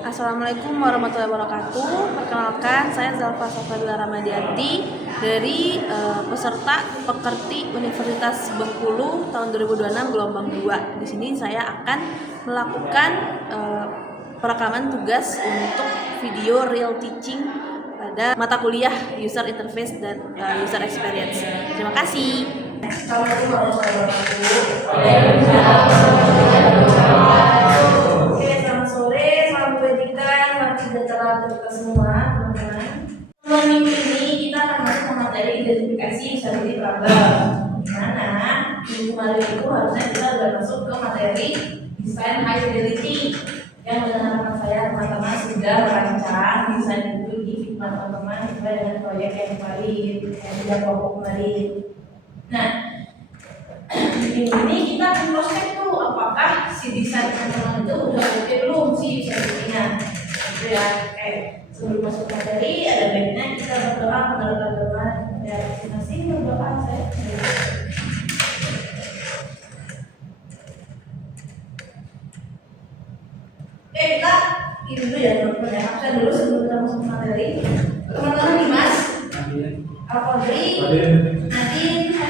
Assalamualaikum warahmatullahi wabarakatuh. Perkenalkan, saya Zalfa Safadila Ramadianti dari peserta pekerti Universitas Bengkulu tahun 2026 gelombang 2. Di sini saya akan melakukan perekaman tugas untuk video real teaching pada mata kuliah user interface dan user experience. Terima kasih. Assalamualaikum warahmatullahi wabarakatuh. Kita semua teman-teman. Minggu ini kita akan masuk ke materi identifikasi usability problem. Dimana minggu kemarin itu harusnya kita sudah masuk ke materi desain high fidelity yang benar-benar saya teman-teman sudah merancang desain itu di Figma teman-teman sesuai dengan proyek yang kemarin yang sudah pokok kemarin. Nah, minggu ini kita akan proses tuh apakah si desain teman-teman itu udah oke belum sih usability-nya. Ya, sebelum masuk materi ada baiknya kita berdoa kepada teman-teman dan masing-masing berdoa saya. Kita ini dulu ya teman-teman ya. Absen dulu sebelum kita masuk materi. Teman-teman Dimas, Al-Qadri, Nadine,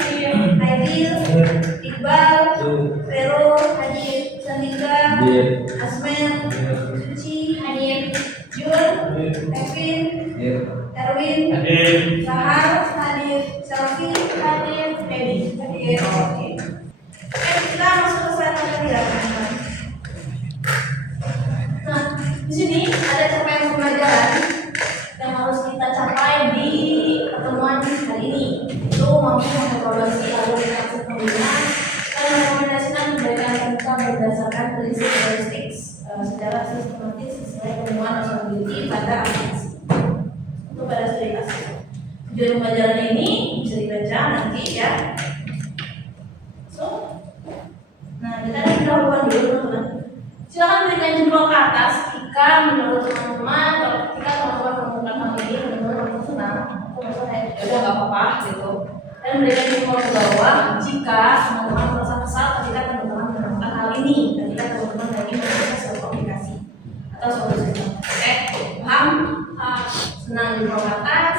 Aidil, Iqbal, Vero, Hadir, Sandika, Asmen, Suci, Hadir, Jun, Kevin, Erwin, Sahar, Hadir, Selvi, Hadir, Fedi, Hadir. Oke. Kita masuk ke slide materi ya. Nah, di sini ada capaian pembelajaran yang harus kita capai di pertemuan hari ini. Itu mampu mengevaluasi algoritma pengguna dan merekomendasikan perbaikan kita berdasarkan prinsip heuristik secara sistematis sesuai penemuan usability pada aplikasi. Untuk pada studi kasus. Tujuan pembelajaran ini bisa dibaca nanti ya. Nah kita akan melakukan dulu teman-teman. Silakan berikan jempol ke atas jika menurut teman-teman kalau ketika teman-teman menemukan hal ini menurut senang atau misalnya ya udah nggak apa-apa gitu. Dan berikan jempol ke bawah jika teman-teman merasa kesal ketika teman-teman menemukan hal ini, ketika teman-teman lagi memproses suatu aplikasi atau suatu sistem. Oke, paham? Senang jempol ke atas,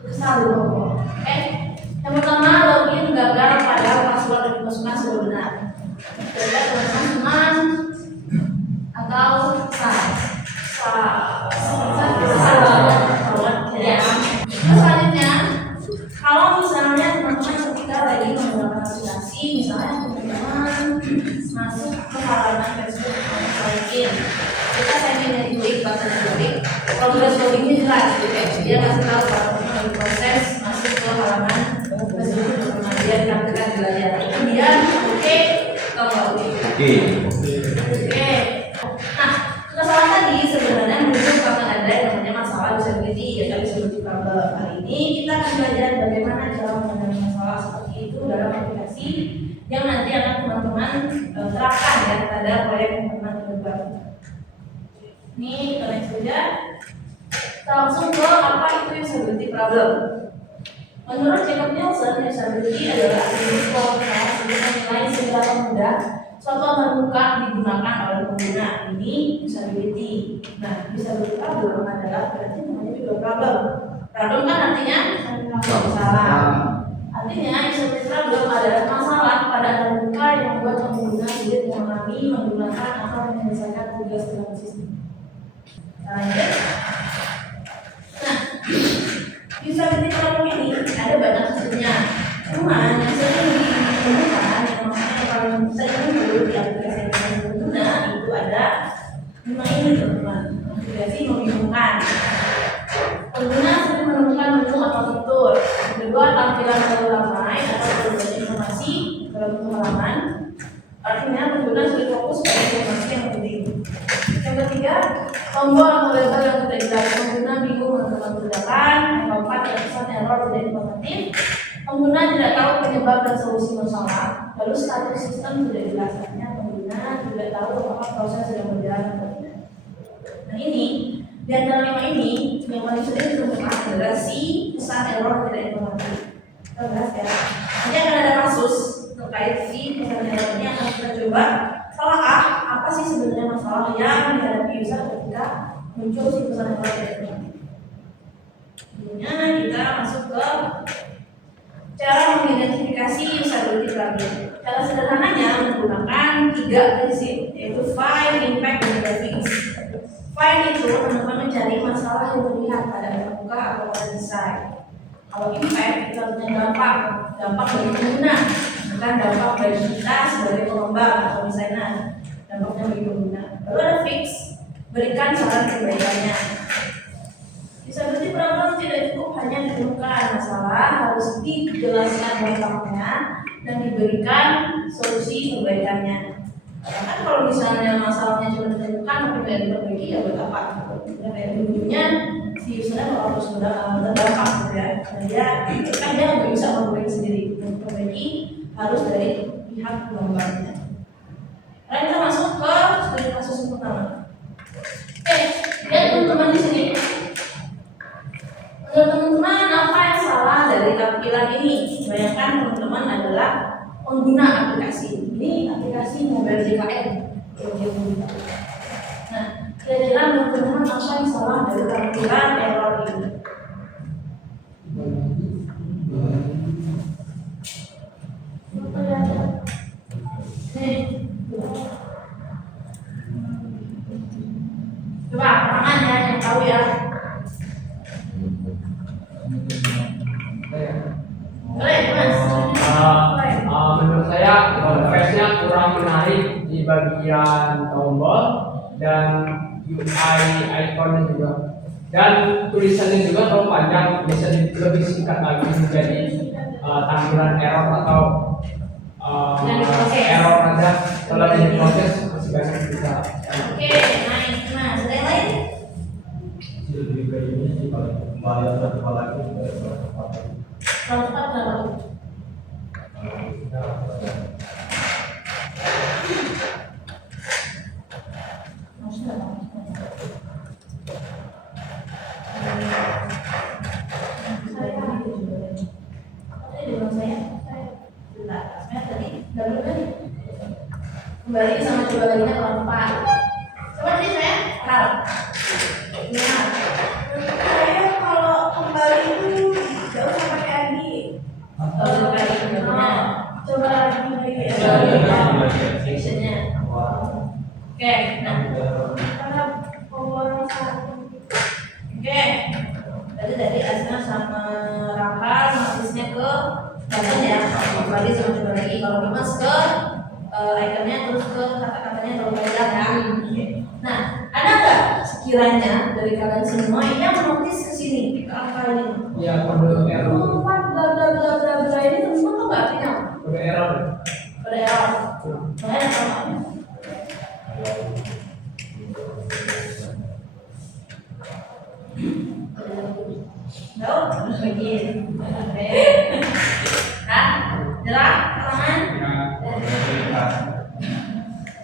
kesal di bawah. Oke, yang pertama login gagal pada password yang dimasukkan sudah benar. Jadi teman-teman atau selanjutnya kalau misalnya teman-teman ketika lagi menggunakan aplikasi misalnya teman-teman masuk ke halaman Facebook atau LinkedIn kita settingnya diklik button diklik progress loadingnya jelas dia kasih tahu kalau teman-teman proses masuk ke halaman Facebook kemudian ditampilkan di layar kemudian oke atau nggak oke. Nah, kesalahan tadi sebenarnya muncul karena ada yang namanya masalah usability ya usability problem. Hari ini kita akan belajar bagaimana cara menangani masalah seperti itu dalam aplikasi yang nanti akan teman-teman terapkan ya pada proyek yang teman buat. Ini kita next saja. Kita langsung ke apa itu usability problem. Menurut Jacob Nielsen, usability adalah jenis kualitas dengan nilai seberapa mudah suatu permuka digunakan oleh pengguna. Ini usability. Nah, usability problem adalah berarti namanya juga problem. Problem kan artinya masalah. Artinya usability problem adalah masalah pada permuka yang membuat pengguna sulit memahami, menggunakan atau menyelesaikan tugas dalam sistem. Lanjut. Nah, usability problem ini ada banyak hasilnya. Cuman yang sering ditemukan yang makanya paling sering di aplikasi yang pengguna itu ada 5 ini teman-teman. Aplikasi membingungkan. Pengguna sering menemukan menu atau fitur. Kedua, tampilan terlalu ramai atau terlalu banyak informasi dalam halaman. Artinya pengguna sulit fokus pada informasi yang penting. Yang ketiga, tombol atau label yang tidak jelas. Pengguna bingung menentukan tindakan. Yang keempat, pesan error tidak informatif. Pengguna tidak tahu penyebab dan solusi masalah. Lalu status sistem tidak jelas. Artinya pengguna tidak tahu apakah proses sedang berjalan atau tidak. Nah ini, di antara 5 ini yang paling sering ditemukan adalah si pesan error tidak informatif. Kita bahas ya. Nanti akan ada kasus terkait si pesan error ini akan kita coba. Salah apa sih sih sebenarnya masalah yang dihadapi user ketika muncul si pesan error itu? Sebelumnya kita masuk ke cara mengidentifikasi usability problem. Cara sederhananya menggunakan 3 prinsip, yaitu find, impact, dan fix. Find itu teman-teman mencari masalah yang terlihat pada muka atau pada desain. Kalau impact itu artinya dampak bagi pengguna, bukan dampak bagi kita sebagai pengembang atau desainer. Dampaknya bagi pengguna. Lalu ada fix, berikan saran perbaikannya. Usability problem tidak cukup hanya ditemukan masalah, harus dijelaskan dampaknya dan diberikan solusi perbaikannya. Karena kan kalau misalnya masalahnya cuma ditemukan tapi tidak diperbaiki, ya buat apa? Kayak ujungnya si usernya bakal terus terdampak gitu ya. Karena dia nggak bisa memperbaiki sendiri. Memperbaiki harus dari pihak pengembangnya. Sekarang kita masuk ke studi kasus yang pertama. Oke, lihat teman-teman di sini. Menurut teman-teman, apa yang salah dari tampilan ini? Bayangkan teman-teman adalah pengguna aplikasi. Ini aplikasi mobile JKN. Nah, kira-kira menurut teman-teman apa yang salah dari tampilan error ini? Nih, coba tangan ya yang tahu ya. Boleh, Mas. Menurut saya interface-nya kurang menarik di bagian tombol dan UI ikonnya juga, dan tulisannya juga terlalu panjang, bisa lebih singkat lagi menjadi tampilan error atau error aja setelah diproses masih banyak bisa. Oke, nice. Nah, ada yang lain? Lebih ke ini sih, kalau kembali ke kepala itu Kalau cepat berapa? Maksudnya apa? Kembali sama coba lainnya kalau 4. Coba tadi saya hal. Nah, saya kalau kembali itu jauh sama kayak Adi. Coba lagi actionnya. Oke, nah karena pembuatan oke, tadi dari Asna sama Rahel masisnya ke button ya. Kembali sama coba lagi kalau Dimas ke ikonnya terus ke kata-katanya kalau panjang ya. Nah, ada nggak sekiranya dari kalian semua yang menotis ke sini ke angka ini? Ya, kode error. 4 bla bla bla bla bla ini teman-teman tuh nggak artinya? Kode error. Kode error. Makanya sama. Tahu? Begini. Nah, jelas tangan.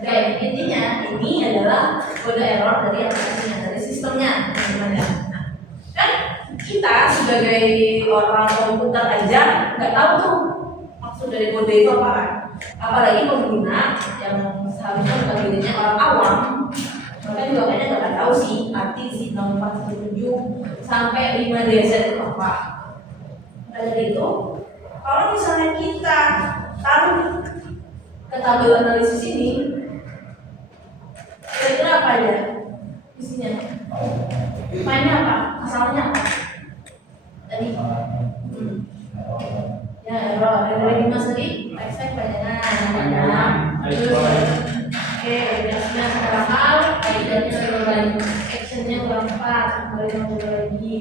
Oke, intinya ini adalah kode error dari aplikasinya, dari sistemnya, teman-teman ya. Nah, kan kita sebagai orang komputer aja nggak tahu tuh maksud dari kode itu apa. Apalagi pengguna yang seharusnya notabene orang awam, mereka juga kayaknya nggak akan tahu sih arti si 6417 sampai 5DZ itu apa. Nah, dari itu, kalau misalnya kita taruh ke tabel analisis ini, kira-kira apa aja isinya? Mainnya apa? Asalnya apa? Tadi ya error. Dari Dimas tadi teksnya kebanyakan. Oke, biasanya ada hal, kaidahnya kurang banyak, actionnya kurang tepat, kembali coba lagi.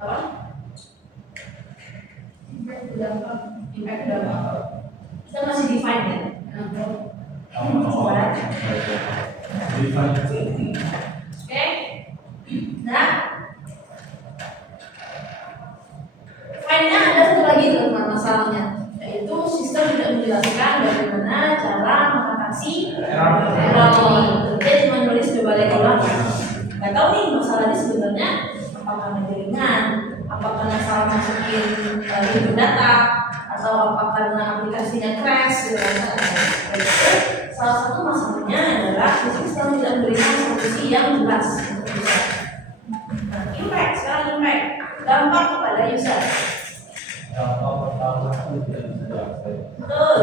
Apa? Impact berapa? Kita masih define ya. Oke. Nah, fine-nya ada satu lagi teman masalahnya, yaitu sistem tidak menjelaskan bagaimana cara mengatasi error. Dia cuma nulis coba lagi ulang. Nggak tahu nih masalahnya sebenarnya apakah karena jaringan, apakah karena salah masukin input data, atau apa karena aplikasinya crash gitu kan. Salah satu masalahnya adalah sistem tidak memberikan solusi yang jelas untuk user. Nah, impact sekarang impact dampak kepada user. Dampak pertama itu tidak bisa diakses. Betul.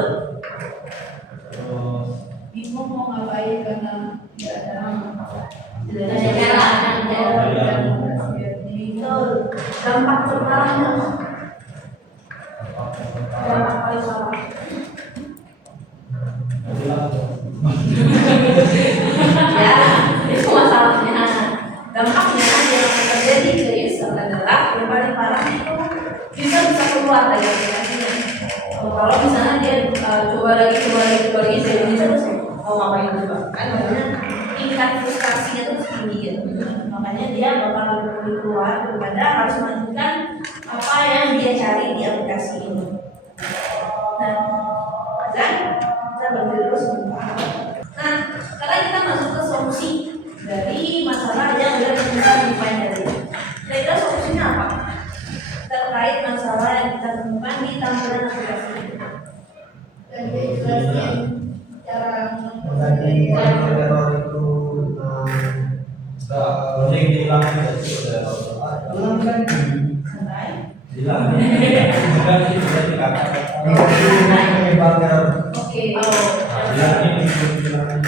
Terus Bingung mau ngapain karena nggak ada Tidak ada jalan. Betul. Dampak terparahnya apa? dampak yang pertama Dampak paling parah. Ya, itu masalahnya. Dampaknya yang akan terjadi ke user adalah yang paling parah itu user bisa keluar dari aplikasinya. Kalau misalnya dia coba lagi, saya ini terus mau ngapain coba kan, makanya tingkat frustrasinya tuh tinggi gitu. Makanya dia bakal lebih keluar daripada harus melanjutkan apa yang dia cari di aplikasi ini. Nah, dan kita berdiri terus sebentar. Nah, sekarang kita masuk ke solusi dari masalah yang sudah kita define tadi. Kira-kira solusinya apa? Terkait masalah yang kita temukan di tampilan aplikasi. dan dia jelasin cara tadi error itu link dihilangkan dari situ ada hilang kan Santai. hilang bukan sih bisa dikatakan penyebab error Oke. hilang ini hilang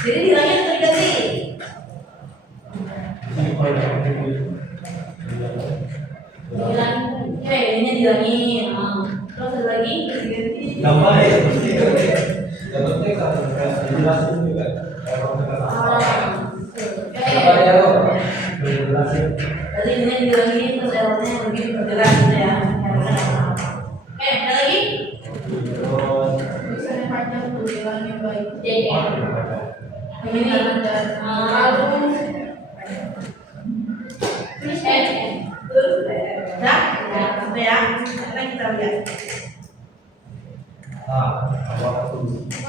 Jadi hilangnya terganti. ini kalau Hilang. Oke, ini dihilangin. Terus ada lagi diganti. gampang ya yang penting satu dijelasin juga error apa error dijelasin Jadi ini dihilangin terus errornya lebih berjelas gitu ya. Errornya apa? Oke, ada lagi? terus misalnya panjang tuh bilangnya baik Yang ini ada lalu nah, sampai ya. Sekarang kita lihat. apa itu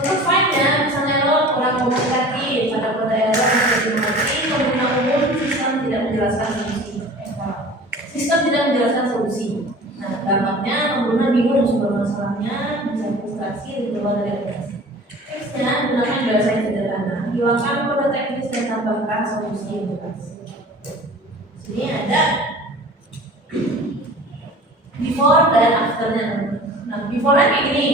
Untuk find-nya, misalnya lo kurang komunikatif, pada kode error menjadi mati, pengguna umum sistem tidak menjelaskan solusi. Sistem tidak menjelaskan solusi. Nah, dampaknya pengguna bingung sumber masalahnya, bisa frustrasi dan keluar dari aplikasi. Fixnya, gunakan bahasa yang sederhana, hilangkan kode teknis dan tambahkan solusi yang jelas. Sini ada before dan afternya. Nah, before-nya kayak gini.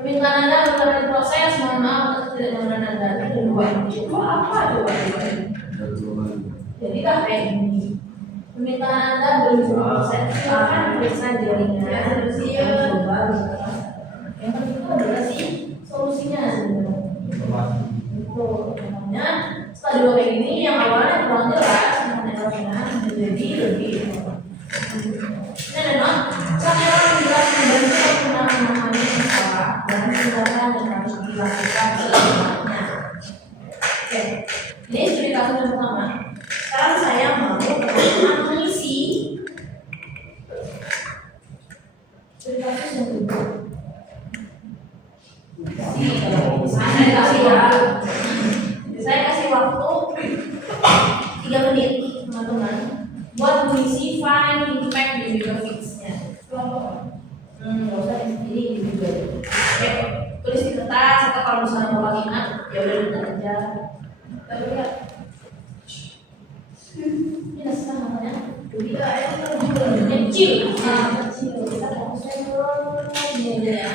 Permintaan Anda untuk proses, mohon maaf atas tidak nyamanan Anda. Itu dua ini. Itu apa coba? Jadi kan kayak gini. Permintaan Anda belum proses, silakan periksa jaringan. Coba. Yang penting itu adalah sih solusinya sebenarnya. Itu namanya setelah dua kayak gini, yang awalnya kurang jelas, mengenai menjadi lebih. Nah, memang cara menjelas membantu pengguna memahami masalah dan tindakan yang harus dilakukan selanjutnya. Oke, ini studi kasus yang pertama. Sekarang saya mau teman-teman mengisi studi kasus yang kedua. Saya kasih waktu 3 menit, teman-teman, buat mengisi find impact di video fix-nya. Nggak usah di sini di video. Oke, tulis di kertas atau kalau misalnya mau ingat, ya udah ingat aja. Lalu ya, ini nasi namanya. Tidak, kecil. Kecil. Kita fokusnya ke ini aja ya.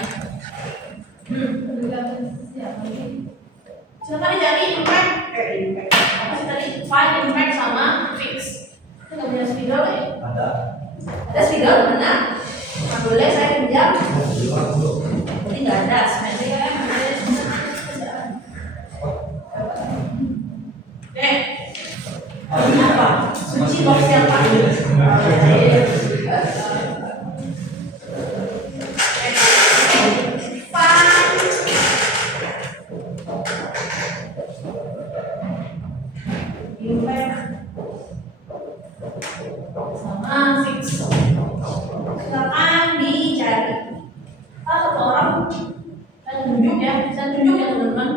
Silakan dicari impact. Apa sih tadi? Find impact sama fix. Itu nggak punya spidol ya? Ada spidol mana? Nggak boleh saya pinjam. Berarti nggak ada. Sebenarnya kan ada. Ini apa? Suci box siapa? Sama fix. Silakan dicari. Satu orang saya tunjuk ya, teman-teman.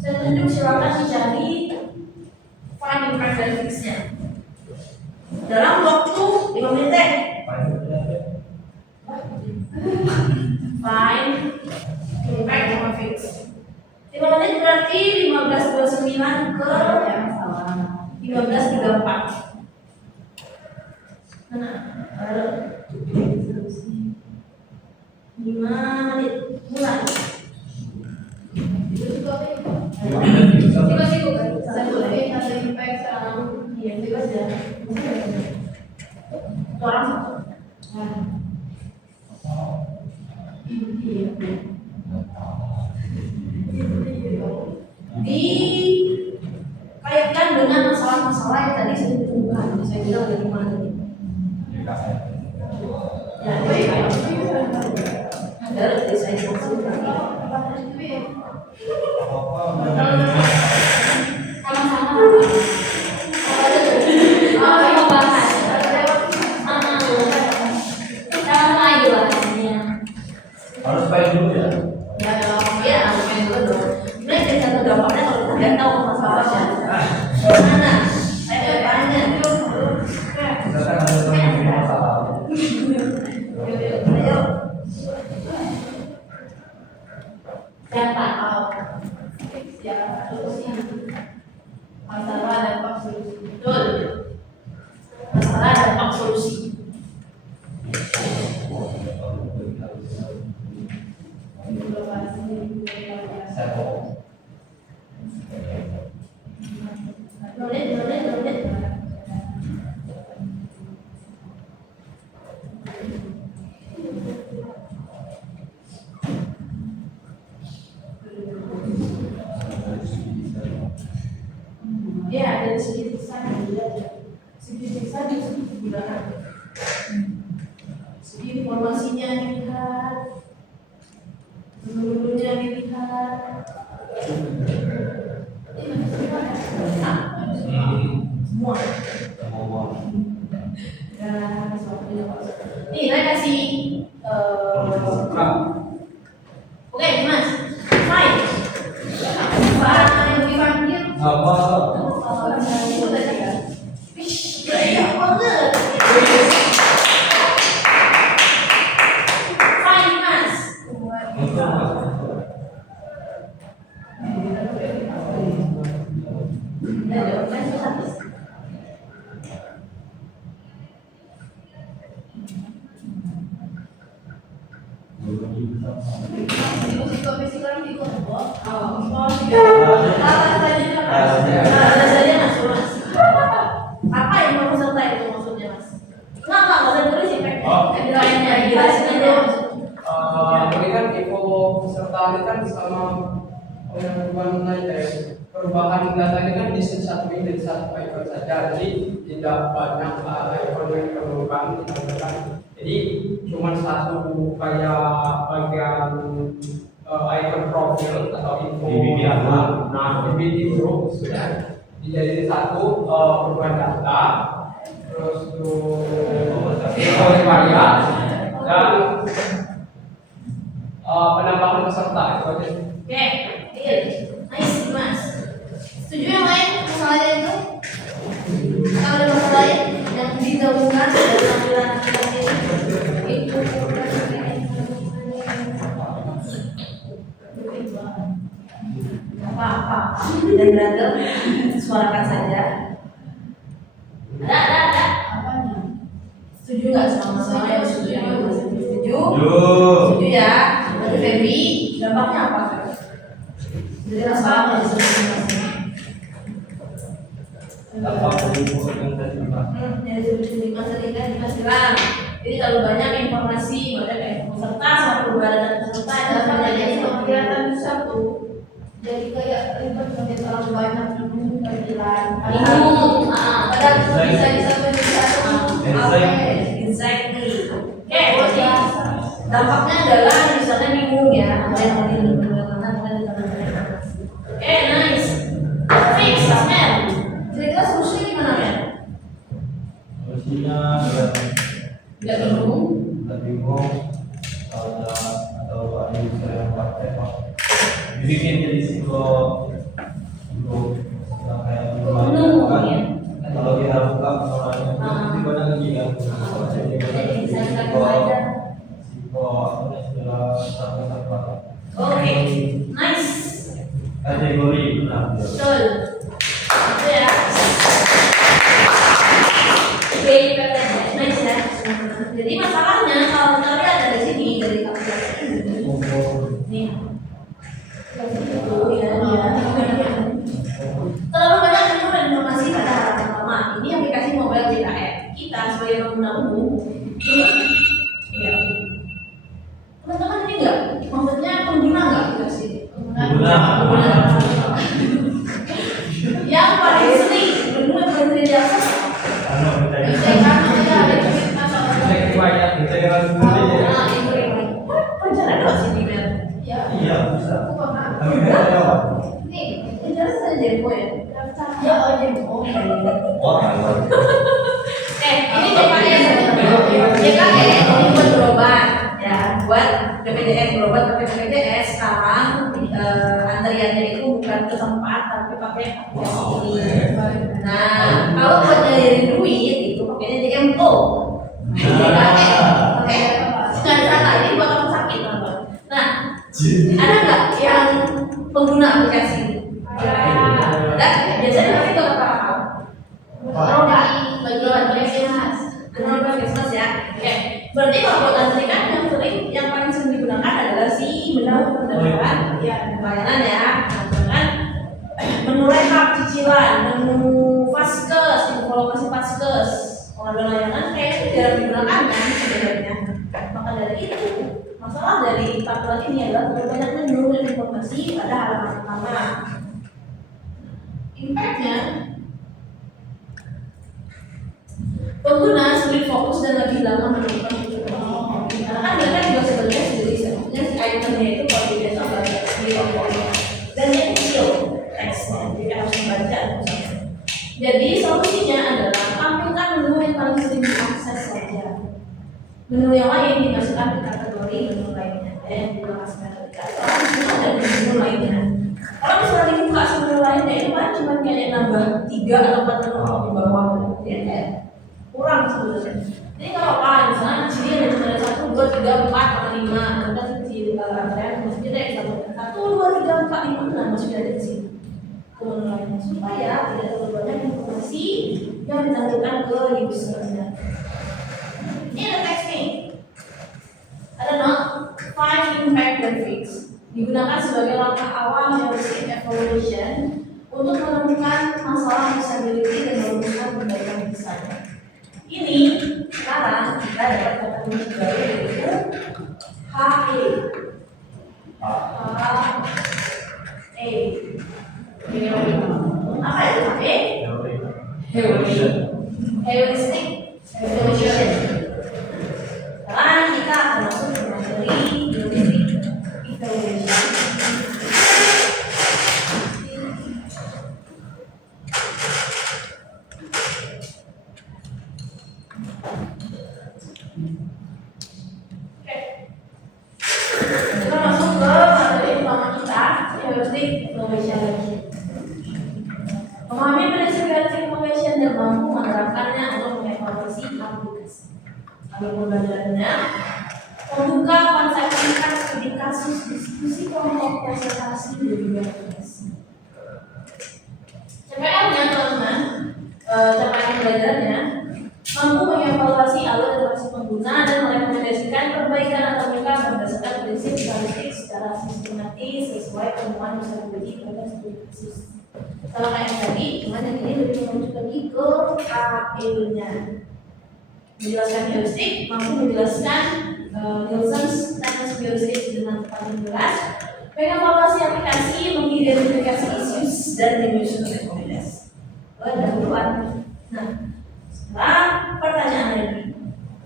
Saya tunjuk silakan dicari find impact dan fix-nya. dalam waktu 5 menit. Fine. Impact sama fix. 5 menit berarti 15.29 ke 15.34. Mana? 5 menit mulai. Ada impact sama Iya, bebas ya. Orang satu. Dikaitkan dengan masalah-masalah yang tadi saya temukan. Saya bilang dari mana tadi? Ya, ada desain konsultan. Sama-sama. Mau bahas. Sama lagi bahasnya. Harus baik dulu ya. Ya, iya, aku main dulu dong. Sebenarnya dari satu gambarnya kalau kita nggak tahu masalahnya. Mana? Saya tanya. Kita kan harus mengerti masalah. Ayo. data ya solusi masalah dampak solusi. Betul. Masalah dampak solusi. Menit. Ya, dari segi sana dilihat. Segi sana digunakan. Segi informasinya dilihat. Dulunya dilihat. Semua. Dan soalnya nih, saya kasih oke, Mas. Fine. Fine, dipanggil. Apa? Itu tadi ya. Banyak banget. Fine, Mas. Ya, jawabannya susah. Alasannya Mas, Mas. Apa yang mau peserta itu maksudnya, Mas? Kenapa nggak usah tulis ya, Pak? Lainnya jelasin aja. Ini kan info peserta ini kan sama perubahan data ini kan di satu ini satu icon saja, jadi tidak banyak icon yang berubah. Jadi cuma satu kayak bagian icon profil atau info dibikin grup sudah dijadiin satu perubahan data, terus tuh varian dan penambahan peserta itu aja. Oke, iya. Nice, Mas. Setuju yang lain masalahnya itu? Kalau ada masalah lain yang digabungkan dari tampilan itu apa-apa dan beragam, suarakan saja. Ada. Apanya? Setuju nggak sama masalahnya? Setuju. Setuju. Setuju ya. Berarti Febri, dampaknya apa? Jadi masalah Apa info yang tadi Pak? Dari 75 seringkan dipastikan. Jadi terlalu banyak informasi, banyak peserta sama perubahan peserta Data dan banyak banyak yang kelihatan satu. Jadi kayak ribet sampai terlalu banyak tampilan. bingung. Padahal itu bisa disatuin satu. Exactly. Oke, jadi dampaknya adalah misalnya bingung ya, apa yang mau Oke, nice. Fix, Mel. Kira-kira solusinya gimana, Mel? Solusinya Gak bingung. atau ada user yang pakai Pak. Dibikin jadi untuk yang kayak Umum, ya. kalau kita buka suaranya Oke, nice. Kategori benar. Betul. Itu ya. Oke, nice ya. Jadi masalahnya kalau kita lihat dari sini dari kalkulasi ini, nih. Oh ya, terlalu banyak informasi pada halaman pertama. Ini aplikasi mobile JKN. Kita sebagai pengguna umum, ya. Teman-teman ini enggak, maksudnya pengguna enggak aplikasi? Pengguna. Yang paling sering, pengguna paling sering diakses. Perjalanan nggak sih di email? Iya bisa. Aku pernah. Tapi nggak tahu. Nih, Perjalanan saja Jempo ya. ya oh Jempo. Wah, Ini JKN ini buat berobat ya, buat BPJS berobat pakai BPJS. Sekarang antriannya itu bukan ke tempat tapi pakai aplikasi ini. Nah, kalau buat nyari duit itu pakainya JMO. JKN. Nggak salah, ini buat orang sakit nonton. Nah, ada nggak yang pengguna aplikasi ini? Dan biasanya pasti ke apa? Roda bagian Puskesmas. Puskesmas ya. Oke. Berarti kalau buat antri kan yang paling sering digunakan adalah si menu pendaftaran layanan ya. Dengan menu rehab cicilan, menu Vaskes, info lokasi Vaskes, pengambil layanan kayaknya jarang digunakan kan sebenarnya. Maka dari itu, masalah dari tampilan ini adalah terlalu banyak menu dan informasi pada halaman pertama. Impact-nya, pengguna sulit fokus dan lebih lama menemukan itu. Karena kan mereka juga sebenarnya maksudnya si itemnya itu kalau dilihat itu agak kecil dan dia kecil teksnya, jadi harus membaca. Jadi solusinya adalah tampilkan menu yang paling sering diakses saja. Menu yang lain dimasukkan ke kategori menu lainnya. Yang dimasukkan ke kategori dan menu lainnya. Kalau misalnya dibuka menu lainnya itu kan cuma kayak nambah 3 atau 4 menu di bawah, ya kayak kurang sebenarnya. Jadi kalau misalnya di sini ada 1, 2, 3, 4, 5, kita di antrean maksudnya dari 1, 2, 3, 4, 5, 6 masih ada di sini. Kemudian lainnya supaya tidak terlalu banyak informasi yang ditampilkan ke usernya. Ini ada teks nih. Ada note 5 impact graphics digunakan sebagai langkah awal heuristic evaluation untuk menemukan masalah usability dan merumuskan perbaikan desain. Ini sekarang kita dapat kategori baru yaitu HE. Apa itu HE? Heuristic evaluation. Sekarang kita akan masuk ke materi heuristic evaluation. Kita masuk ke materi utama kita, heuristic evaluation. Memahami prinsip heuristic evaluation dan mampu menerapkannya untuk mengevaluasi aplikasi. Ambil pembelajarannya, membuka konsep singkat studi kasus, diskusi kelompok, presentasi, dan juga aplikasi. CPR-nya teman-teman, capaian pembelajarannya mampu mengevaluasi alur interaksi pengguna dan merekomendasikan perbaikan atau perbaikan berdasarkan prinsip heuristik secara sistematis sesuai temuan usability pada studi kasus. Sama kayak yang tadi, cuman yang ini lebih merujuk lagi ke KE-nya. Menjelaskan heuristik, mampu menjelaskan Nielsen's Technical Heuristic dengan tepat dan jelas, mengevaluasi aplikasi, mengidentifikasi issues dan menyusun rekomendasi. Pendahuluan. Nah, sekarang pertanyaan lagi.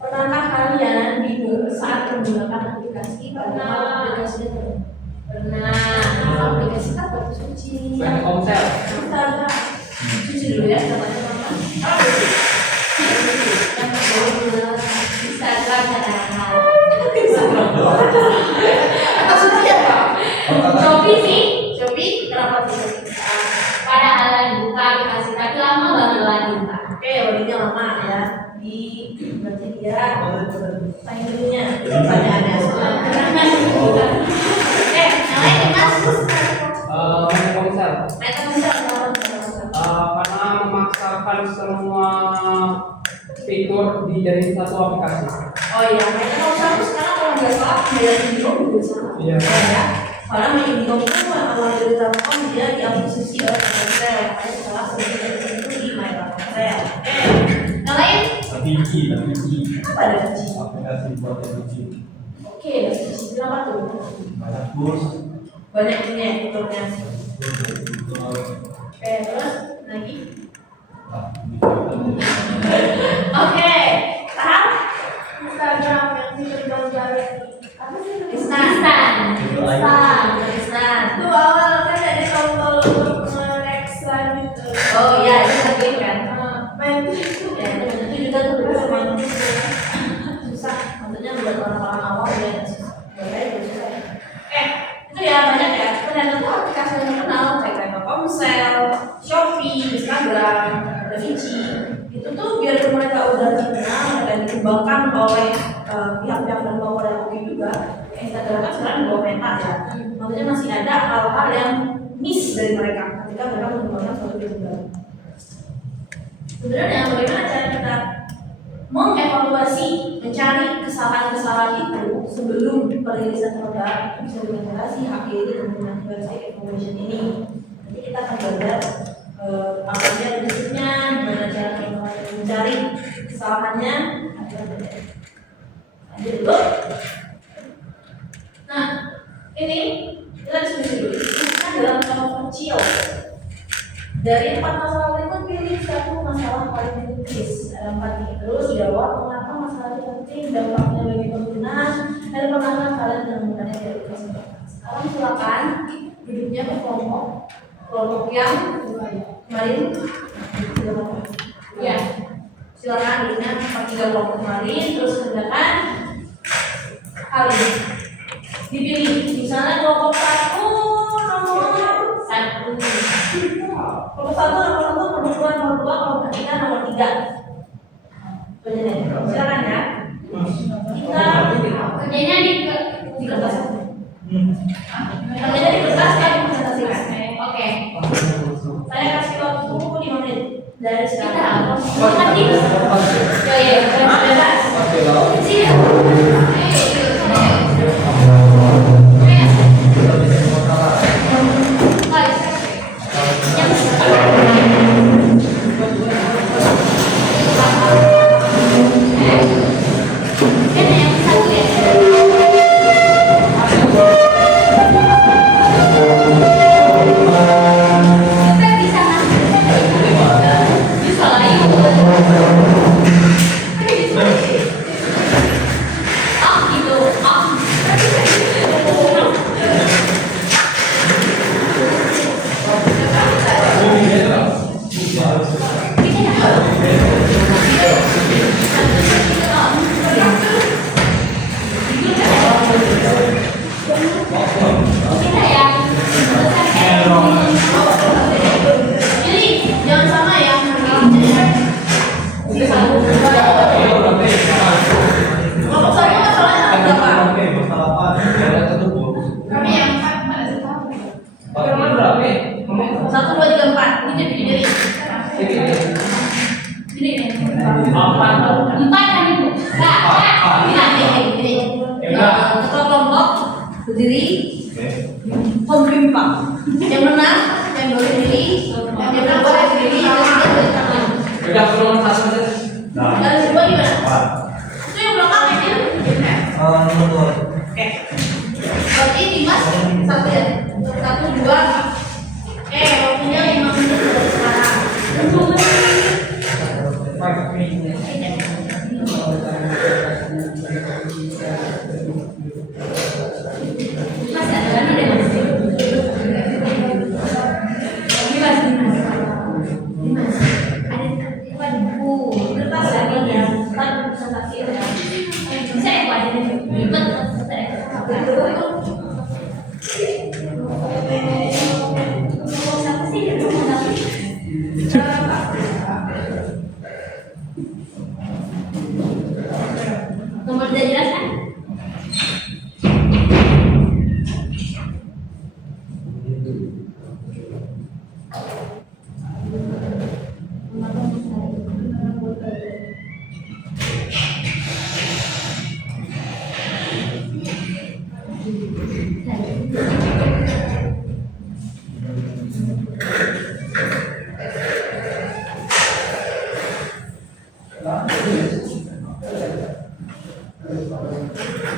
Pernahkah kalian bingung saat menggunakan aplikasi? Aplikasi itu? Pernah. Aplikasi kan buat cuci. Komsel. Kita cuci dulu ya, katanya mama. Instagram kadang-kadang. Atau sudah ya Pak? Shopee sih, Shopee kenapa tuh? Padahal lagi buka aplikasi tapi lama banget lagi buka. Oke, wadinya lama ya. Berarti dia tanya dulunya pertanyaannya soal. Oke, dijadiin satu aplikasi. Oh iya, mereka kalau sekarang kalau nggak salah dari Indigo juga sama. Iya. Ya. Karena Indigo itu awal dari Telkom dia diakuisisi oleh Telkomsel, makanya setelah sebelumnya itu di My Telkomsel. Oke. Yang lain? Biji. Apa ada kunci? Aplikasi buat biji. Oke, ada kunci berapa tuh? Banyak tools. Banyak ini ya, fiturnya. Oke, terus lagi? Oke, tahap Instagram yang fitur jari. Apa sih itu? Instan. Instan. Tuh awal kan ada kalau nge-extra gitu. Oh iya, itu lagi kan. Main itu. Ya, itu juga tuh memang susah. Maksudnya buat orang-orang awam ya susah. Boleh itu susah. Itu ya banyak ya. Ternyata tuh aplikasi yang terkenal kayak Telkomsel, Shopee, Instagram, Davichi. Itu tuh biar mereka udah terkenal dan dikembangkan oleh pihak-pihak dan oleh Oke juga. Instagram kan sekarang di bawah Meta ya. Maksudnya masih ada hal-hal yang miss dari mereka ketika mereka mengembangkan suatu fitur baru. Sebenarnya bagaimana cara kita mengevaluasi, mencari kesalahan-kesalahan itu sebelum perilisan produk itu bisa dengan cara si HGD dengan website evaluation ini. Nanti kita akan belajar apa saja prinsipnya, gimana cara kita mencari kesalahannya. Lanjut dulu. Nah, ini kita diskusi dulu. Ini kan dalam kelompok kecil. Dari 4 masalah berikut pilih satu masalah paling kritis. Ada 4 nih. Terus jawab mengapa masalah itu penting, dampaknya bagi pengguna, dan pernahkah kalian menemukannya dari kesempatan. Sekarang silakan duduknya ke kelompok yang kemarin. Ya, silakan duduknya ke 3 kelompok kemarin. Terus kerjakan hal ini. Dipilih, misalnya kelompok 1 nomor 1. Kelompok 1 nomor 2, kelompok 3 nomor 3. Silakan ya. Kita kerjanya di kertas. Kerjanya di kertas kan presentasikan. Oke. Saya kasih waktu 5 menit dari sekarang. Ya, bebas. Berdiri, pembimbang. Yang menang, yang boleh berdiri, yang menang boleh berdiri, yang tidak boleh tangan. Udah belum satu. Dan kedua gimana? Itu yang belakang kecil. Oke. Berarti Dimas satu ya, 1, 2. Waktunya 5 menit dari sekarang. Masih ada lagi deh Mas. Dimas. Ada buku kertas lagi yang kan presentasi ya. Bisa ya Pak ribet siapa sih yang nomor udah jelas kan?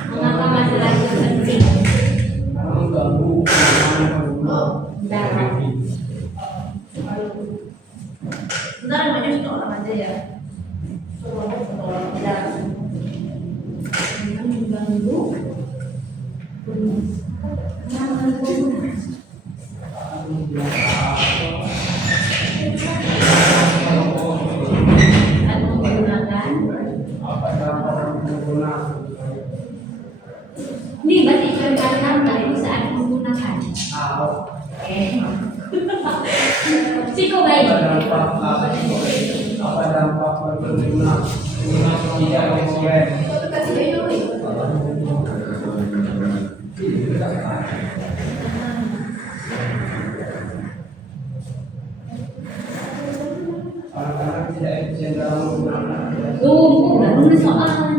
Mengapa masalah itu penting? mengganggu kenyamanan pengguna. Dalam. Bentar, namanya sudah orang aja ya. Dalam. Mengganggu kenyamanan pengguna. Atau menggunakan. Apa dampak pengguna? Ini berarti kalian itu saat menggunakan. Oke. Siko baik. Apa dampak pengguna tidak sesuai? Anak-anak tidak efisien dalam menggunakan aplikasi. Baru soalan.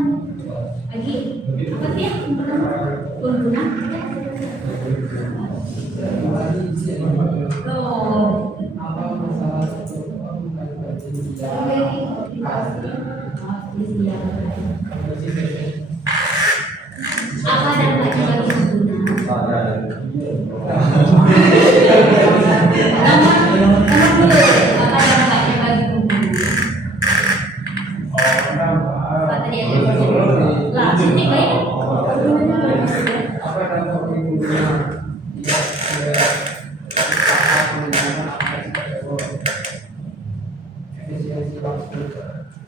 Lagi. Apa sih yang pengguna? Oh. Apa masalah seseorang Apa dampaknya bagi pengguna? Apa dampaknya bagi pengguna? Apa tadi yang langsung nih baik. apa dampak pengguna tidak menggunakan aplikasi tersebut? Efisiensi waktu.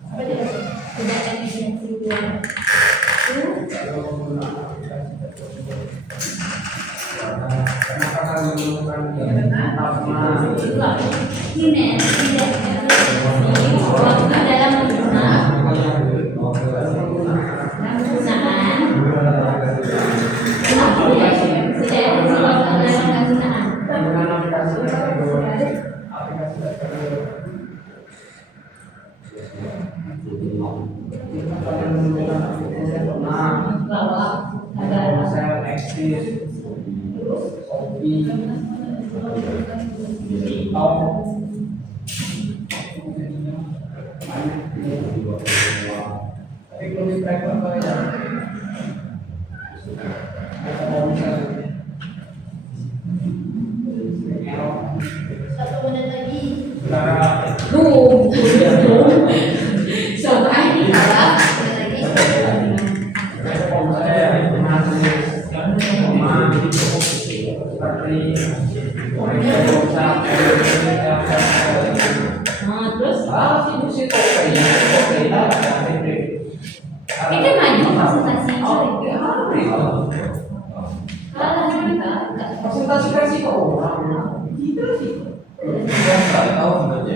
Apa dia? Tidak efisiensi waktu. Kalau menggunakan aplikasi tersebut. Kenapa kalian menggunakan Ini tidak efisiensi waktu dalam penggunaan dengan aplikasi tersebut? Aplikasi tersebut. Kalian menggunakan aplikasi pernah Sel, Exis, Shopee, TikTok, banyak. Tapi belum di-tracker ya. Kalau misalnya Satu menit lagi. Coba ini kalau terus kita maju presentasinya kalau kita presentasi versi ke orang itu kalau maju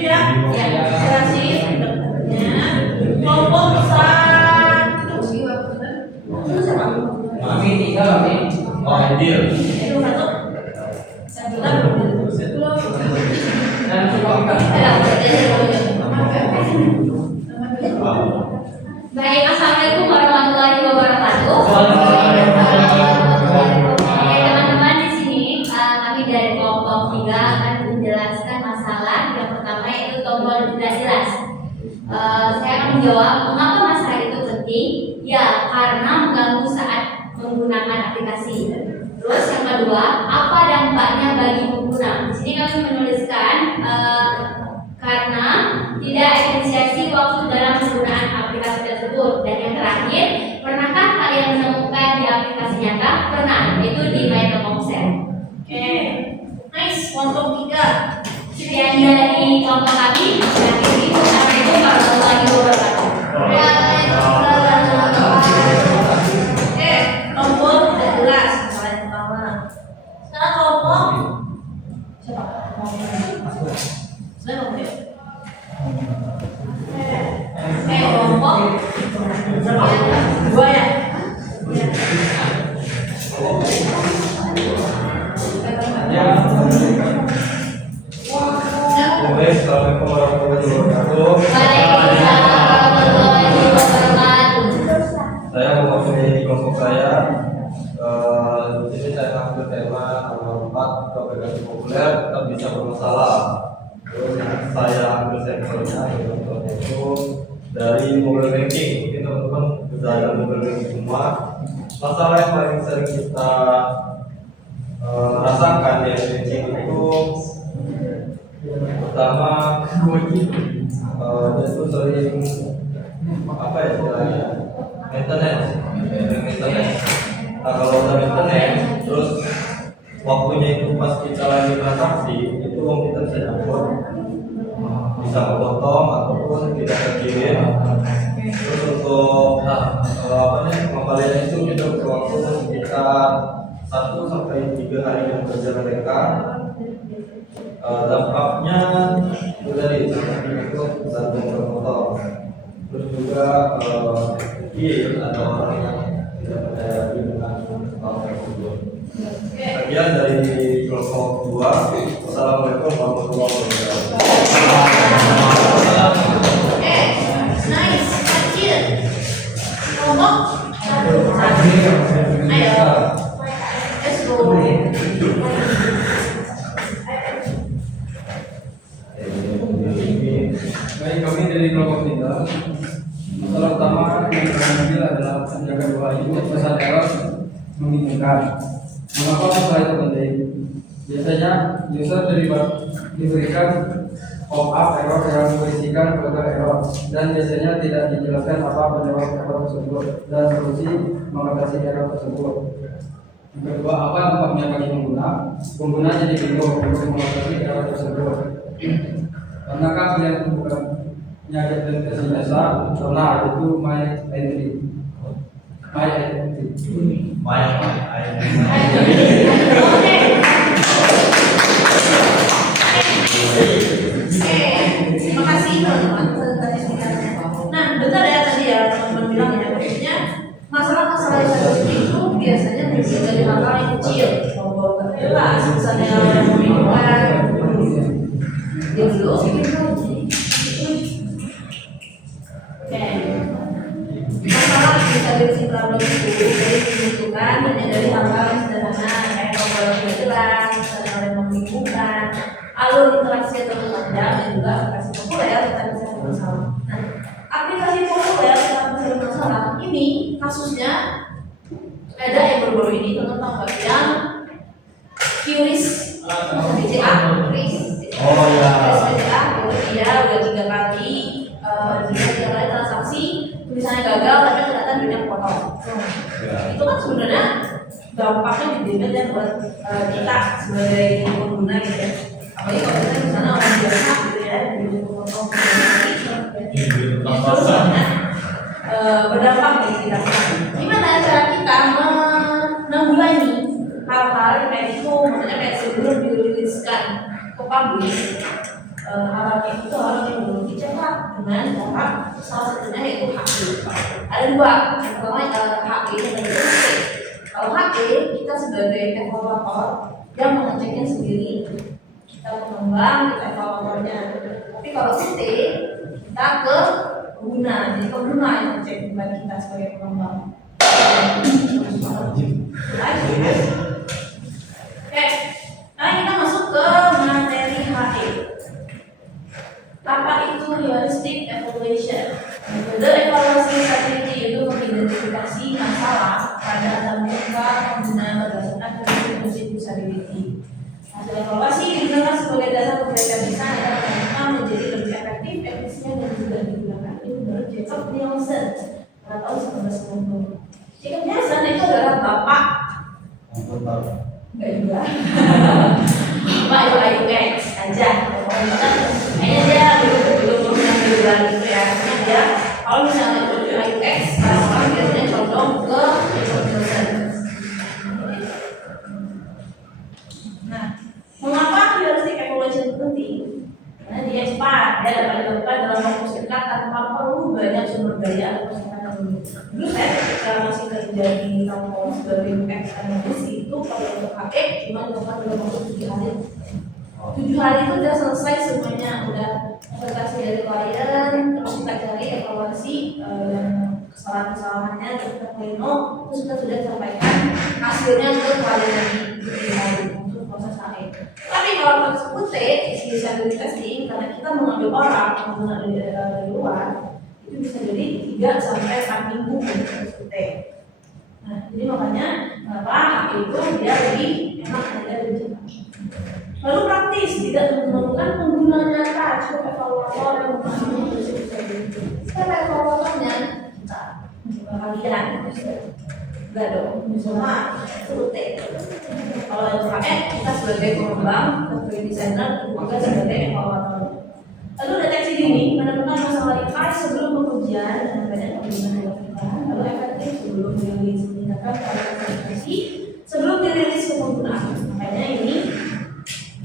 ya, kasih kelompok besar. kami tiga kami Itu satu. dan coba Baik, assalamualaikum warahmatullahi wabarakatuh. Oke, teman-teman di sini kami dari kelompok 3 akan menjelaskan masalah yang pertama yaitu tombol tidak jelas. Saya akan menjawab mengapa masalah itu penting. Ya, karena mengganggu saat menggunakan aplikasi. Terus yang kedua, apa dampaknya bagi pengguna? Di sini kami menuliskan karena tidak efisiensi waktu dalam penggunaan aplikasi tersebut. Dan yang terakhir, pernahkah kalian menemukan di aplikasi nyata? Pernah, itu di My Telkomsel. Oke, nice. Kelompok 3. Sekian dari kelompok kami. Assalamualaikum warahmatullahi wabarakatuh. Oke, kelompok 13. Kalian pertama. Sekarang kelompok siapa? Saya mau ya. Kelompok dua ya. Assalamualaikum warahmatullahi wabarakatuh. Waalaikumsalam warahmatullahi wabarakatuh. Saya mewakili kelompok saya. Di sini saya ambil tema nomor 4, aplikasi populer tetap bisa bermasalah. Terus saya ambil sampelnya, contohnya itu dari mobile banking. Mungkin teman-teman sudah ada mobile banking semua. Masalah yang paling sering kita rasakan di banking itu pertama dia itu sering apa ya istilahnya maintenance. Nah kalau udah maintenance terus waktunya itu pas kita lagi transaksi itu uang kita bisa nyangkut, bisa kepotong ataupun tidak terkirim. Terus untuk pengembalian itu kita butuh waktu sekitar 1 sampai 3 hari yang kerja mereka. Dampaknya dari itu jantung bermotor, terus juga ada orang yang tidak percaya dengan hal tersebut. Sekian dari kelompok 2. Wassalamualaikum warahmatullahi wabarakatuh. Nice. Kecil. Kelompok 1. Ayo. Let's go. Baik, kami dari kelompok 3. Masalah utama yang kami ambil adalah menjaga dua itu pesan error membingungkan. Mengapa masalah itu penting? Biasanya user diberikan pop-up error yang berisikan kode error dan biasanya tidak dijelaskan apa penyebab error tersebut dan solusi mengatasi error tersebut. Yang kedua, apa dampaknya bagi pengguna? Pengguna jadi bingung untuk mengatasi error tersebut. Karena kalian bukan nyari identitas jasa, karena itu my identity. Terima kasih teman-teman tadi sekitarnya. Nah, benar ya tadi ya teman-teman bilang ya, maksudnya masalah-masalah yang seperti itu biasanya muncul dari hal-hal yang kecil, kalau nggak jelas, misalnya membingungkan, dia dulu. Oke, masalah bisa dari si problem itu dari pembentukan hanya dari hal-hal yang sederhana kayak kalau tidak jelas, hal yang membingungkan, alur interaksi terlalu panjang dan juga aplikasi populer kita bisa bermasalah. Nah, aplikasi populer kita bisa bermasalah ini kasusnya ada yang baru-baru ini tentang bagian QRIS BCA. Oh ya. BCA dia udah 3 kali transaksi tulisannya gagal tapi ternyata duitnya potong. Itu kan sebenarnya dampaknya gede banget ya buat kita sebagai pengguna gitu ya. Apalagi kalau kita di sana orang biasa gitu ya, duitnya potong itu sangat berdampak bagi kita. Gimana cara kita menanggulangi hal-hal yang kayak itu, maksudnya kayak sebelum diriliskan ke publik, hal kayak itu harus yang belum dicetak dengan cara salah satunya yaitu HQ. Ada 2, yang pertama HQ yang kedua C. Kalau HQ kita sebagai evaluator yang mengeceknya sendiri, kita pengembang, kita evaluatornya. Tapi kalau CT kita ke pengguna, jadi pengguna yang ngecek bukan kita sebagai pengembang. Oke, nah kita masuk ke materi HE. Apa itu heuristic evaluation? Metode evaluasi stability itu mengidentifikasi masalah pada antar muka pengguna berdasarkan sebagai dasar perbaikan desain adalah bagaimana menjadi lebih efektif, efisien, dan juga digunakan. Ini menurut Jacob Nielsen pada tahun 1990. Jacob Nielsen itu adalah bapak enggak juga bapak UX aja. Kayaknya dia belum pernah bilang gitu ya. Karena dia kalau misalnya UX orang biasanya condong ke Jacob Nielsen. Nah, mengapa heuristic evaluation penting? Karena dia cepat, dia dapat dilakukan dalam waktu singkat tanpa perlu banyak sumber daya atau persiapan dulu. Dulu saya ketika masih kerja di Telkom sebagai UX analis itu kalau untuk HE cuma dilakukan dalam waktu 7 hari. 7 hari itu udah selesai semuanya, udah presentasi dari klien, terus kita cari evaluasi kesalahan-kesalahannya, kita pleno, terus kita sudah sampaikan hasilnya ke klien lagi di hari untuk proses HE. Tapi kalau proses UT, isi usability testing, karena kita mengambil orang menggunakan dari luar, itu bisa jadi 3 sampai 4 minggu untuk proses UT. Nah, jadi makanya kenapa HE itu dia lebih enak dan dia lebih cepat. Lalu praktis, tidak memerlukan pengguna nyata, cukup evaluator yang memahami prinsip usability. Siapa evaluatornya? Kita, kalian. Enggak dong, semua UT. Kalau yang HE, kita sebagai pengembang, sebagai desainer, juga sebagai evaluator. Lalu deteksi dini, menemukan masalah IPA sebelum pengujian dan banyak penggunaan bahan, lalu efektif sebelum dirilis, tindakan kualifikasi sebelum dirilis ke penggunaan. Makanya ini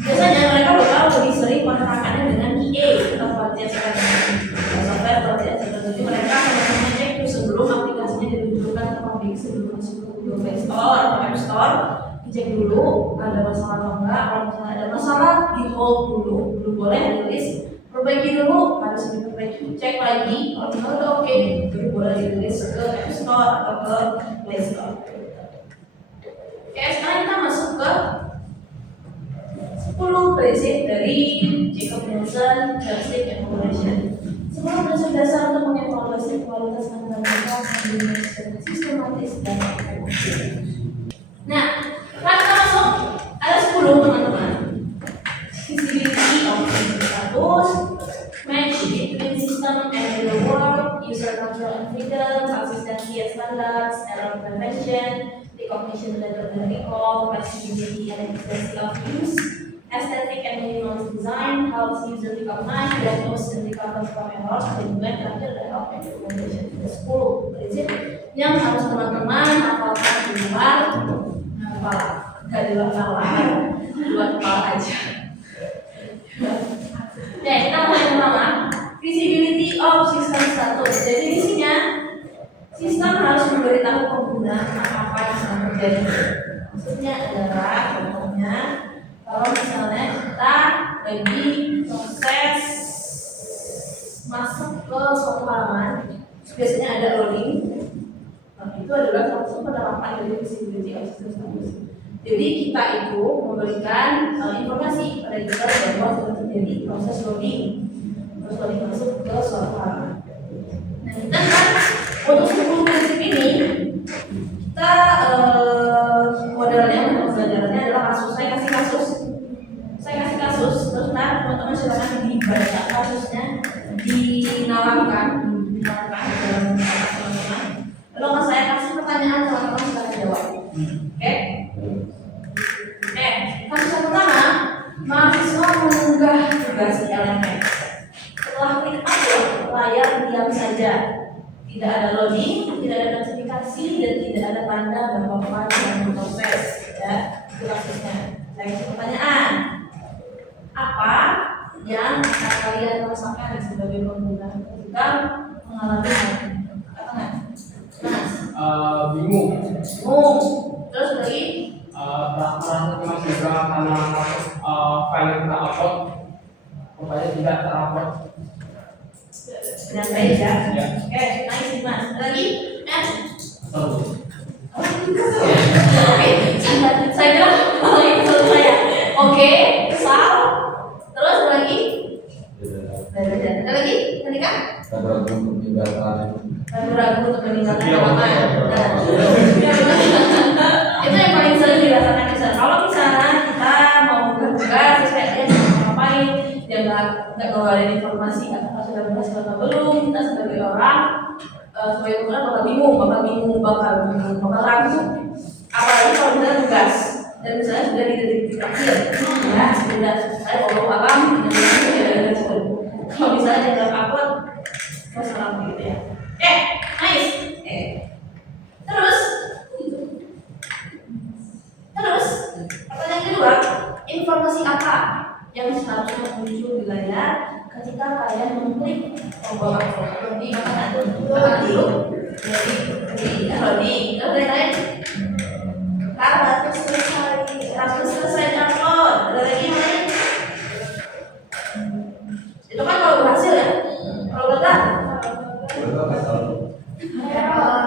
biasanya mereka bakal lebih sering menerapkannya dengan IE atau pelatihan strategi, software pelatihan strategi. Jadi mereka akan mengecek itu sebelum aplikasinya diluncurkan ke publik, sebelum masuk ke Google Play Store atau App Store, dicek dulu ada masalah atau enggak. Kalau misalnya ada masalah, di hold dulu, belum boleh dirilis. Perbaiki dulu, harus diperbaiki, cek lagi. Kalau misalnya udah oke, baru boleh dirilis ke App Store atau ke Play Store. Oke, sekarang kita masuk ke 10 prinsip dari Jacob Nielsen Heuristic Evaluation. 10 prinsip dasar untuk mengevaluasi kualitas antarabangsa yang sistematis dan efektif. Nah, kalau kita masuk ada 10 teman-teman. Feasibility of status, match between system and real world, user control and freedom, consistency and standards, error prevention, recognition better than recall, flexibility and efficiency of use, aesthetic and minimalist design, helps user recognize, diagnose and recover from errors, dan juga terakhir adalah documentation. Ada 10 prinsip yang harus teman-teman hafalkan di luar kepala, nggak di luar kepala aja. Nah, kita mulai pertama, visibility of system status. Definisinya, sistem harus memberitahu pengguna apa yang sedang terjadi. Maksudnya adalah contohnya kalau misalnya kita lagi proses masuk ke suatu halaman, biasanya ada loading. Nah, itu adalah salah satu penerapan dari visibility of system status. Jadi kita itu memberikan informasi pada user bahwa sudah terjadi proses loading, terus loading masuk ke suatu halaman. Nah, kita kan untuk 10 prinsip ini kita modelnya untuk pelajarannya adalah kasus. Saya kasih kasus, terus teman-teman silakan dibaca kasusnya, dinalarkan dalam teman-teman. Lalu saya kasih pertanyaan, teman-teman silakan jawab. Oke? Kasus yang pertama, mahasiswa mengunggah tugas di LMS. Setelah klik upload, layar diam saja. Tidak ada loading, tidak ada notifikasi, dan tidak ada tanda bahwa file sedang berproses. Ya, itu kasusnya. Saya kasih pertanyaan. Apa yang kalian rasakan sebagai pengguna ketika mengalami hal ini? Katakan, Mas. Bingung. Terus lagi? Perasaan cemas juga karena file yang kita upload rupanya tidak terupload. Dengan baik ya? Ya. Oke, nice Mas. Lagi? Oke, saya kira itu saya. Oke, Sal. Terus lagi? Ada lagi? Tadi kan? Ragu-ragu untuk meninggalkan halaman. Itu yang paling sering dirasakan user. Kalau misalnya kita mau bertugas, terus kayaknya nggak ngeluarin informasi apakah sudah berhasil atau belum, kita sebagai orang sebagai pengguna bakal bingung, bakal ragu. Apalagi kalau kita tugas dan misalnya sudah di detik akhir, ya sudah saya kalau alam dengan kalau misalnya dalam upload masalah begitu ya. Nice. Terus pertanyaan kedua, informasi apa yang seharusnya muncul di layar ketika kalian mengklik tombol upload? Di mana dulu? Jadi lain. Harus selesai upload. Ada lagi yang lain? Itu kan kalau berhasil ya. Kalau gagal? Error.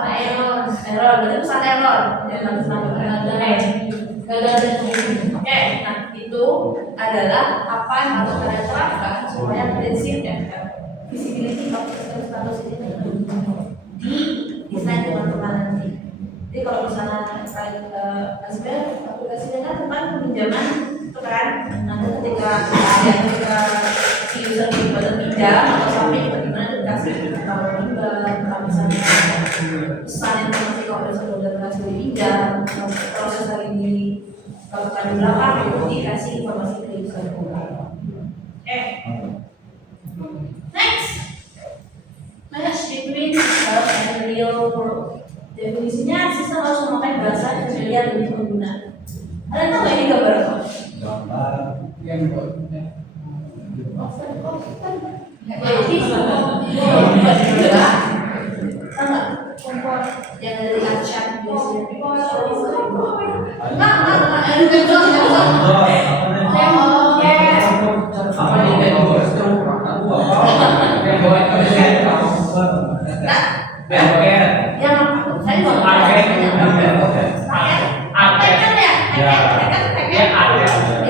Berarti pesan error. Jangan gagal. Oke, nah itu adalah apa yang harus kalian terapkan supaya prinsip visibility of status ini di desain teman-teman nanti. Jadi kalau misalnya aplikasinya kan tentang peminjaman itu kan, nanti ketika si user pinjam atau sampai bagaimana dikasih kalau misalnya pesan informasi kalau sudah berhasil dipinjam, proses lagi dilakukan di belakang itu dikasih informasi ke user. Next, match between self and real world. Definisinya sistem harus memakai bahasa yang familiar bagi pengguna. Kalian tahu ini gambar apa? Yang dari Archat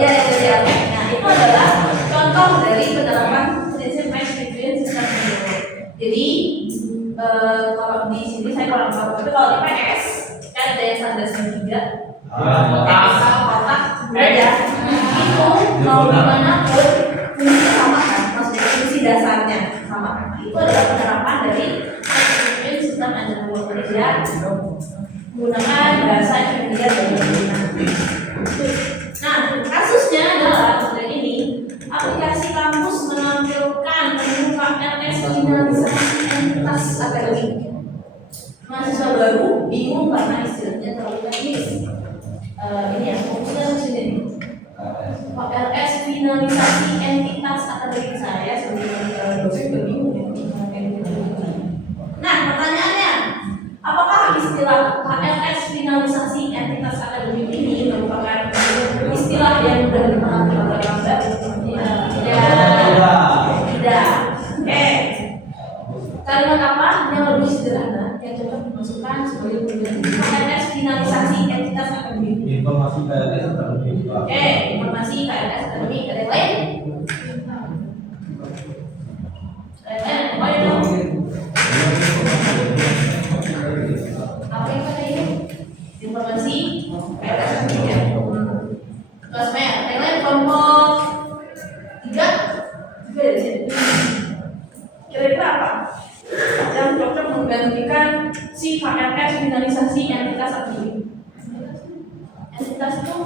itu adalah contoh dari penerapan prinsip match between sistem and real. Jadi kalau di sini saya kurang tahu, tapi kalau di PS kan ada yang standar 3 kotak beda. Itu mau gimana pun fungsi sama kan, maksudnya fungsi dasarnya sama. Itu adalah penerapan dari match between sistem and real. Jadi menggunakan bahasa yang familiar bagi pengguna. Nah, kasusnya adalah seperti ini. Aplikasi kampus menampilkan menu KLS finalisasi entitas akademik. Mahasiswa baru bingung karena istilahnya terlalu teknis. Ini ya, fokusnya di sini. KLS finalisasi entitas akademik saya sebagai dosen bingung ya. Nah, pertanyaannya, apakah istilah KLS finalisasi entitas akademik ini merupakan istilah yang sudah dipahami oleh orang baru? Tidak. Kalimat apa yang lebih sederhana yang cocok dimasukkan sebagai pembelajaran KLS finalisasi entitas akademik? Informasi KLS akademik. Informasi KLS akademik. Ada yang lain? Apa itu? Apa yang kata ini? Informasi KLS akademik. Kelas M. Yang lain kelompok 3 juga di sini. Kira-kira apa yang cocok menggantikan si KLS finalisasi entitas akademik? Entitas itu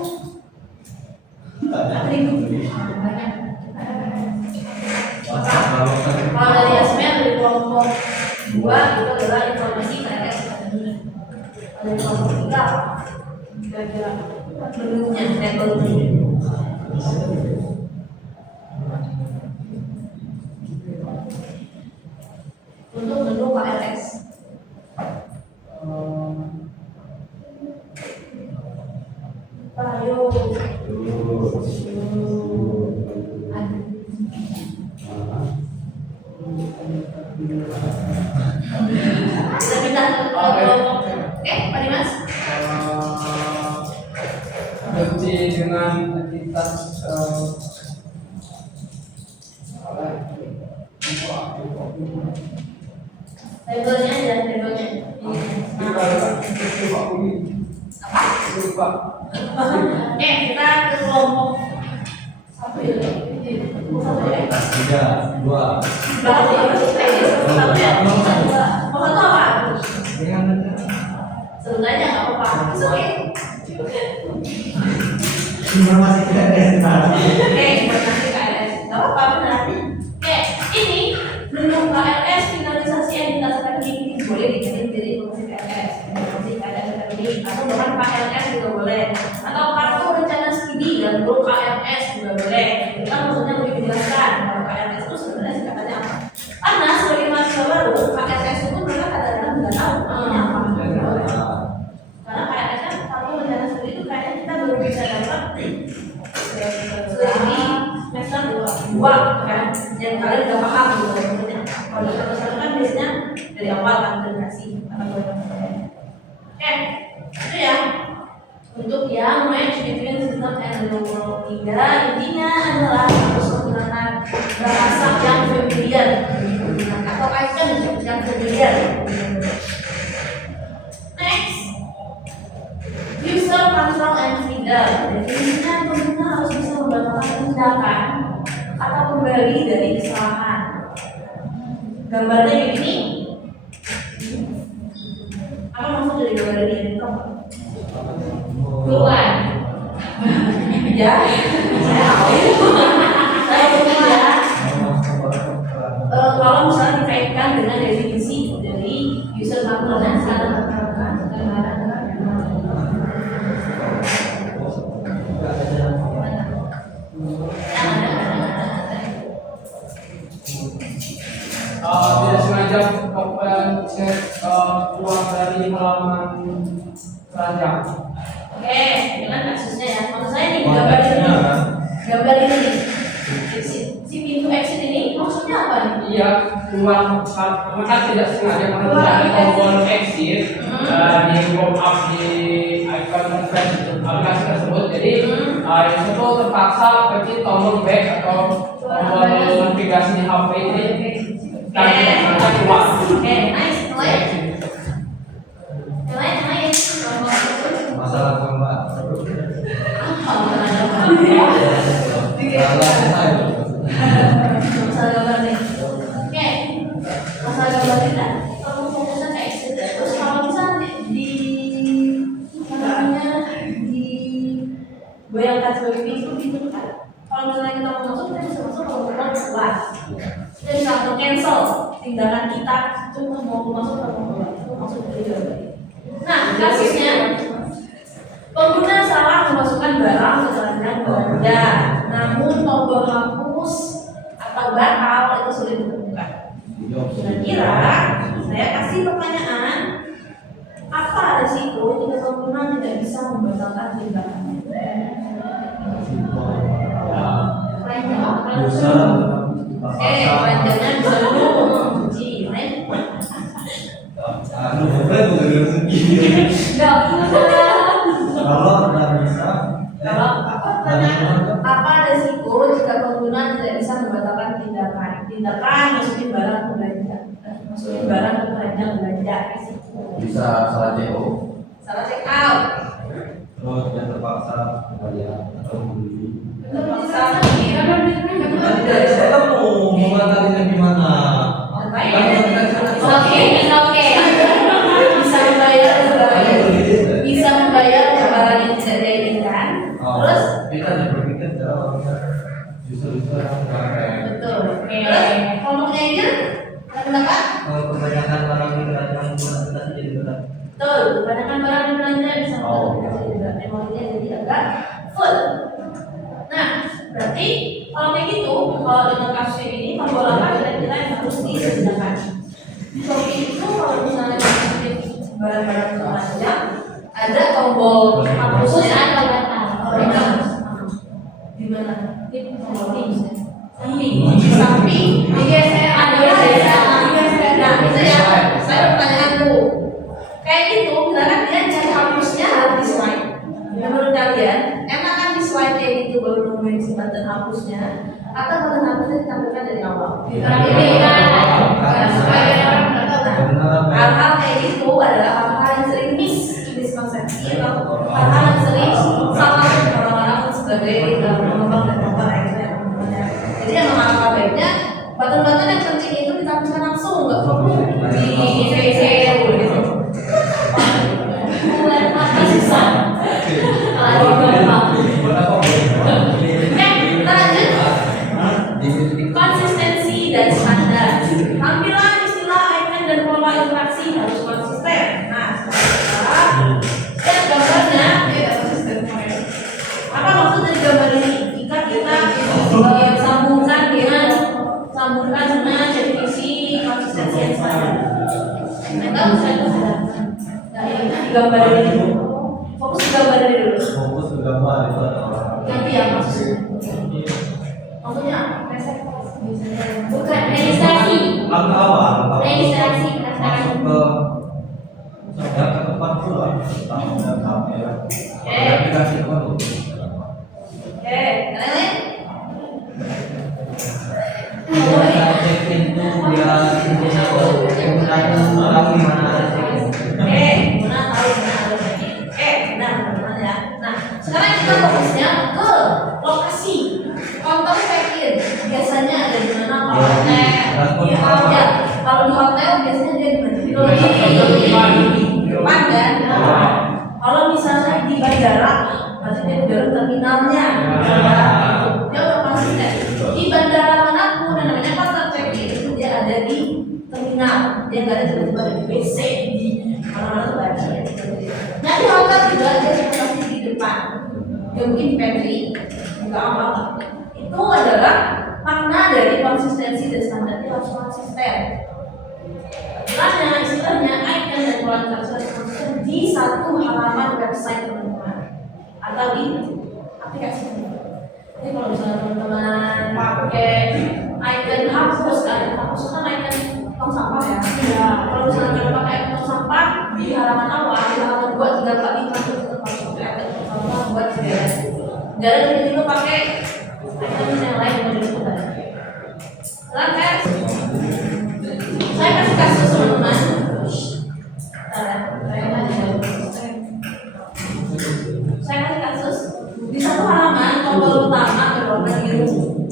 akademik. Kalau dari Asmen dari kelompok 2 itu adalah informasi KLS akademik. Dari kelompok 3 kira-kira menunya levelnya. Untuk menu KLS. Ayo. Kita minta kelompok. Pak Dimas. Berarti dengan entitas Labelnya dan labelnya. Apa? Kita ke kelompok 1 ya. Tiga, dua. Satu ya. Mau satu apa? Sebenarnya nggak apa-apa. It's okay. Informasi KS tadi. Oke, informasi KLS. Nggak apa-apa benar. Oke, ini bentuk KLS finalisasi entitas akademik boleh dikirim dari informasi KLS. Informasi KLS akademik atau bahkan KLS juga boleh. Atau kartu rencana studi dan grup KLS juga boleh. Kita maksudnya lebih menjelaskan kalau KLS itu sebenarnya singkatannya apa. Karena sebagai mahasiswa baru, KLS itu mereka kadang-kadang nggak tahu namanya apa. Karena KLS kan kartu rencana studi itu kayaknya kita baru bisa dapat di semester dua kan, yang kalian udah paham gitu maksudnya. Kalau di semester kan biasanya dari awal kan generasi atau oke, itu ya untuk yang match between system and the world. Intinya adalah harus menggunakan bahasa yang familiar atau icon yang familiar. Next, user control and freedom. Definisinya pengguna harus bisa membatalkan tindakan atau kembali dari kesalahan. Gambarnya begini. Apa maksud dari gambar ini? Keluar. Ya, saya punya. Kalau misalnya dikaitkan dengan definisi dari user control dan freedom. Tidak sengaja pencet keluar dari halaman keranjang. Oke, dengan kasusnya ya. Maksud saya nih gambar ini, gambar ini nih. Si pintu exit ini maksudnya apa nih? Iya, keluar karena tidak sengaja karena tidak ada tombol exit di pop up di icon aplikasi tersebut. Jadi yang itu terpaksa pencet tombol back atau tombol navigasi HP ini dan sengaja keluar. Oke, nice. Yang lain. Masalah gambar. Masalah gambar nih. Oke, masalah gambar kita kalau fokusnya ke exit ya. Terus kalau misalnya di bayangkan sebagai pintu kan. Kalau misalnya kita mau masuk, kita bisa masuk kalau kita keluar. Kita bisa cancel tindakan kita itu mau masuk atau mau keluar. Itu masuk ke. Nah, kasusnya pengguna salah memasukkan barang ke keranjang belanja, namun tombol hapus atau batal itu sulit ditemukan. Kira-kira saya kasih pertanyaan, apa resiko jika pengguna tidak bisa membatalkan tindakannya? Keranjangnya bisa dulu mengunci, Kalau nggak bisa, apa resiko jika pengguna tidak bisa membatalkan tindakan masukin barang ke belanja, masukin barang ke keranjang belanja? Resiko bisa salah CO, salah check out, terus dia terpaksa bayar atau membeli. terpaksa Nanti saya kan mau mengatakannya gimana? Oke. bisa membayar barang yang tidak diinginkan. Terus kita berpikir dalam justru yang kemarin. betul. Terus kelompoknya ini kenapa? Kalau kebanyakan barang di keranjang kita jadi berat. Betul, kebanyakan barang yang belanja bisa membuat juga emosinya jadi agak full. Nah, berarti kalau kayak gitu, kalau dengan kasus ini pembolakan kira-kira yang harus disediakan. Di Shopee itu kalau misalnya masukin barang-barang belanja, ada tombol hapusnya atau batal. Di mana? Di tombol di samping. Digeser, Nah, itu ya. Saya pertanyaan dulu. Kayak gitu, misalkan dia cari hapusnya harus di slide. Menurut kalian, enak kan di slide kayak gitu baru nungguin si button hapusnya, atau button hapusnya ditampilkan dari awal? Hal-hal kayak gitu adalah hal-hal yang sering miskonsepsi atau hal-hal yang sering salah orang-orang sebagai dalam mengembang dan memperbaiki. bukan definisi konsistensi yang standar. Tahu saya itu ada. Nah, ini digambarin dulu. Fokus digambarin dulu. Fokus ke gambar itu adalah Nanti ya maksudnya. Maksudnya Bukan registrasi. langkah awal. Registrasi Masuk pendaftaran. ke yang ke depan dulu lah. Pertama kamera. Aplikasi baru. Oke, kalian lain? check-in itu dia intinya tahu di mana check-in. Guna tahu guna harus ini. Benar teman-teman ya. Nah, sekarang kita fokusnya ke lokasi. Contoh check-in biasanya ada di mana kalau kalau di hotel biasanya dia di mana? Di depan kan? Kalau misalnya di bandara, pasti dia di dalam terminalnya. Dia udah pasti deh. Di bandara manapun yang namanya pasar check-in itu dia ada di terminal. Dia nggak ada tiba-tiba di WC di mana-mana tuh ada. Nah di hotel juga ada yang pasti di depan. Ya mungkin di pantry, nggak apa-apa. Itu adalah makna dari konsistensi dan standarnya harus konsisten. Istilahnya icon dan kualitas harus konsisten di satu halaman website teman-teman atau di aplikasi teman-teman. Jadi kalau misalnya teman-teman pakai icon hapus kan icon tong sampah ya. Kalau misalnya kalian pakai icon tong sampah di halaman awal, di halaman 2, 3, 4, 5 itu tetap harus pakai icon tong sampah buat segala. Jangan tiba-tiba pakai icon yang lain yang juga. Saya kasih kasus teman-teman. Saya kasih kasus di satu halaman tombol utama berwarna biru.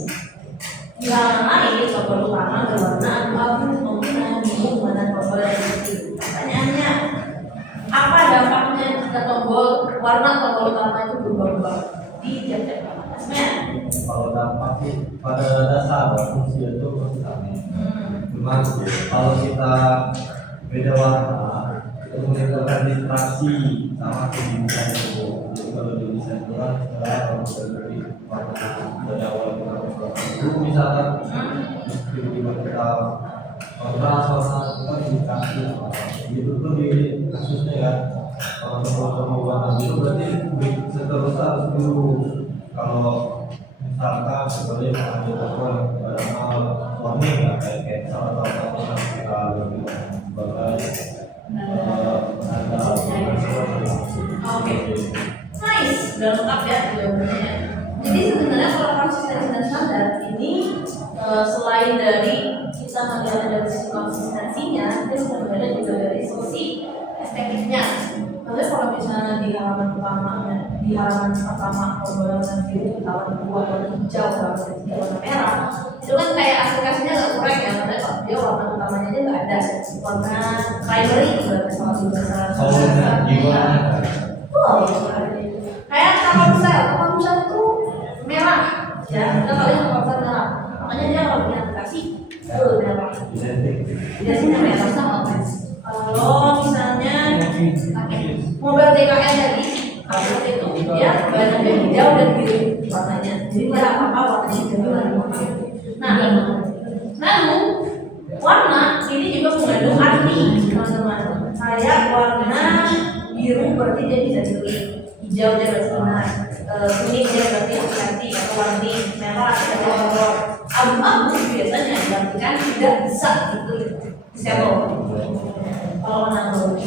Di halaman lain tombol utama berwarna abu-abu, mungkin bingung mana tombol yang biru. Pertanyaannya, apa dampaknya jika tombol utama itu berubah-ubah di tiap-tiap halaman? Kalau dampak sih pada dasar fungsi itu sama. Cuma kalau kita beda warna itu menimbulkan distraksi sama kebiasaan itu. Jadi kalau di desain itu kan kalau dari warna dari awal itu misalkan tiba-tiba kita kontras warna itu kan dikasih itu pun di kasusnya ya kalau semua warna biru berarti seterusnya harus biru. Kalau misalkan sebagai pengajar warning ya kayak salah satu yang kita lebih sebagai Oke, nice, udah lengkap ya jawabannya. Jadi sebenarnya kalau konsistensi dan standar ini selain dari kita melihat dari sisi konsistensinya, itu sebenarnya juga dari sisi estetiknya. Maksudnya kalau misalnya di halaman pertama tombol warna biru, halaman 2 warna hijau, halaman 3 warna merah, itu kan kayak aplikasinya nggak kurang ya, maksudnya kalau dia warna utamanya aja nggak ada, warna primary berarti sama di bahasa kayak Telkomsel itu merah, ya kita kalian Telkomsel merah, makanya dia kalau punya aplikasi itu merah, biasanya merah sama kan. Kalau misalnya mobil TKN tadi, itu dia banyak yang hijau dan biru warnanya, jadi nggak apa-apa warnanya hijau. Nah, lalu warna ini juga mengandung arti teman-teman. Kayak warna biru berarti dia bisa pilih, hijau dia berarti benar, kuning dia berarti hati-hati atau warni, merah atau horor, abu-abu biasanya diartikan tidak bisa dipilih, disable. Kalau warna biru,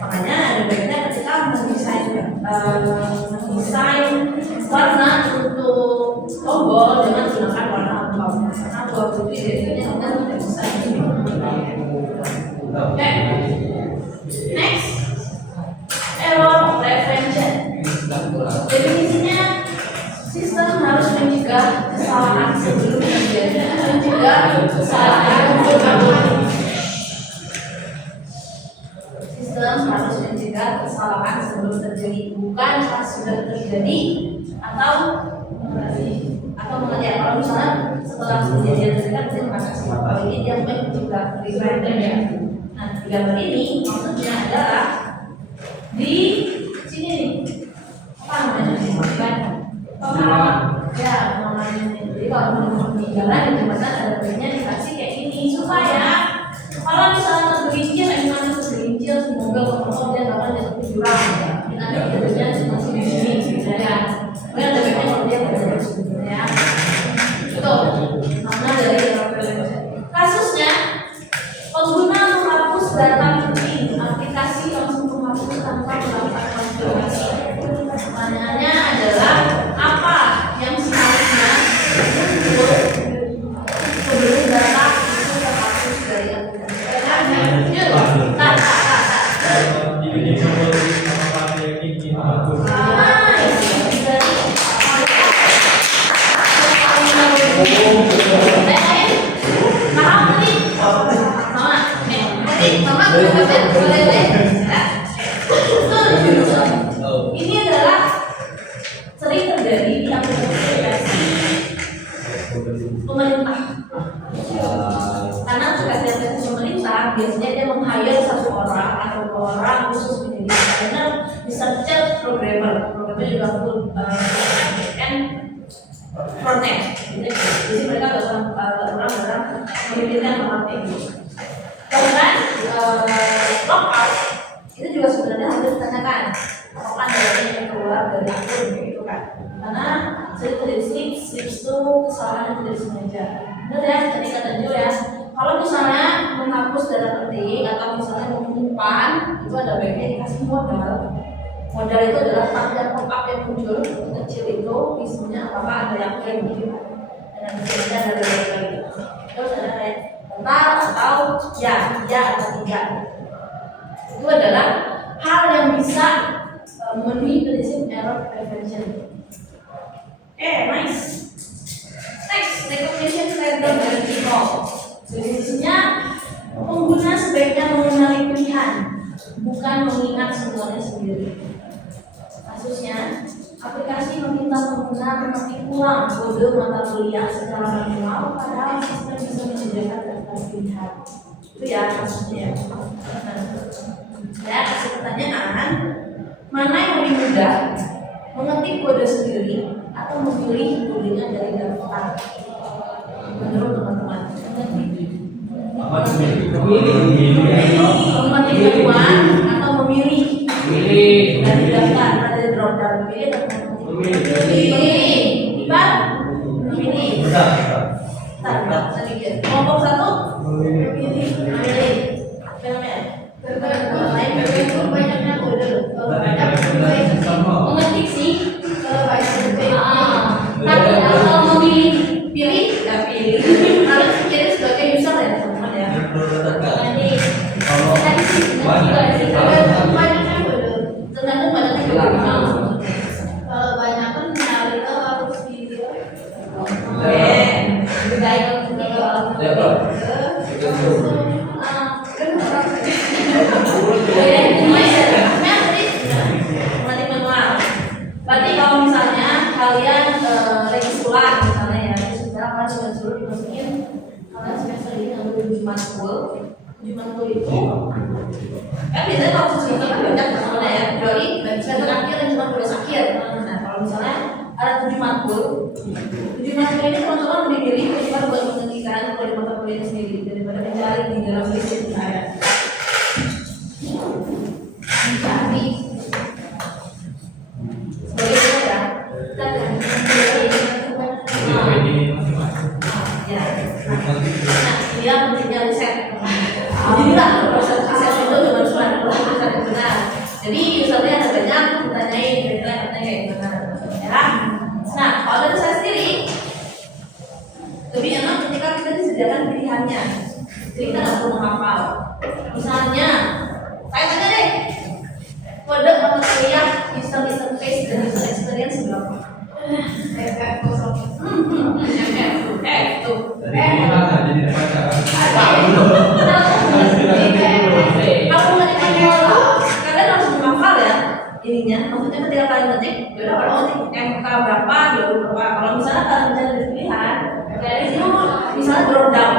makanya ada baiknya ketika mendesain warna untuk tombol dengan menggunakan warna abu-abu. Karena abu-abu itu biasanya kita tidak bisa dipilih. Oke, next, error prevention. Definisinya, sistem harus mencegah kesalahan sebelum terjadi. Mencegah kesalahan sistem harus mencegah kesalahan sebelum terjadi, bukan pas sudah terjadi atau mengerti. Kalau misalnya setelah kejadian terjadi kita kasih kalau ini dia mencegah preventer ya. Nah, di gambar ini maksudnya adalah di sini nih apa namanya sih kan pemahaman ya pemahaman ini. Jadi kalau di jalan di jembatan ada baiknya dikasih kayak gini supaya kalau misalnya tergelincir, gimana tergelincir, semoga kalau dia nggak akan jatuh ke jurang. Kita kerjanya masih di sini sebenarnya. Mungkin ada baiknya kalau dia berada di sini ya. Betul. Karena dari kasusnya pengguna menghapus data penting aplikasi langsung menghapus tanpa melakukan konfirmasi. Pertanyaannya adalah apa yang seharusnya sebelum data itu terhapus dari aplikasi? Ini adalah sering terjadi di aplikasi pemerintah. Karena aplikasi pemerintah biasanya dia meng-hire satu orang atau dua orang khusus menjadi designer, researcher, programmer. Programmer juga full and front-end. Jadi mereka orang memikirkan tempat ini. Kemudian lockout itu juga sebenarnya harus ditanyakan apakah data yang keluar dari akun gitu kan, karena sering terjadi slips itu kesalahan yang tidak sengaja. Benar ya, tadi kata Jo ya, kalau misalnya menghapus data penting atau misalnya menyimpan itu ada baiknya dikasih modal. Modal itu adalah tanda pop-up yang muncul kecil itu isinya apakah ada yang klaim gitu kan, dan misalnya ada lagi terus ada kayak benar atau ya atau tidak. Itu adalah hal yang bisa memenuhi prinsip error prevention. Nice. Next, recognition pattern dari default. Prinsipnya pengguna sebaiknya mengenali pilihan, bukan mengingat semuanya sendiri. Kasusnya, aplikasi meminta pengguna memetik ulang kode mata kuliah secara manual, padahal sistem bisa menyediakan daftar pilihan. Itu ya kasusnya. Ya, kasih pertanyaan, mana yang lebih mudah, mengetik kode sendiri atau memilih kodenya dari daftar? Menurut teman-teman, mengetik duluan atau memilih dari daftar, ada drop down memilih atau memilih? Memilih. Tak sedikit. Kelompok satu memilih. Banyaknya kode. Mengetik sih. Tapi kalau memilih, pilih, nggak pilih. Harus jadi sebagai user ya teman-teman ya. Jadi tadi sih banyaknya kode. Tergantung banyaknya kode. Kalau banyak kan nyari itu harus di. Lebih baik untuk berarti kalau misalnya kalian regisulan misalnya ya, sudah kan suruh dimasukin kalian semester ini ngambil 7 matkul itu kan biasanya kalau semester kan banyak misalnya ya, kecuali semester akhir dan cuma tulis akhir. Nah kalau misalnya ada 7 matkul ini teman-teman lebih milih cuma buat menghentikan kalau di mata kuliah sendiri daripada mencari di dalam list yang ada. Mencari sebagai ya, kita kan dia pentingnya riset. Jadilah proses riset itu cuma riset yang benar. Jadi usernya ada banyak ditanyain kira-kira kayak gimana ya. Nah kalau dari saya sendiri lebih enak ketika kita disediakan pilihannya, jadi kita nggak perlu menghafal. Misalnya saya tanya deh, kode mata kuliah user interface dan user experience berapa? Kalau nggak dikenal, kalian harus menghafal ya ininya. Maksudnya ketika kalian ngetik, yaudah kalau ngetik MK berapa, berapa. Kalau misalnya kalian mencari pilihan, dari sini misalnya drop down.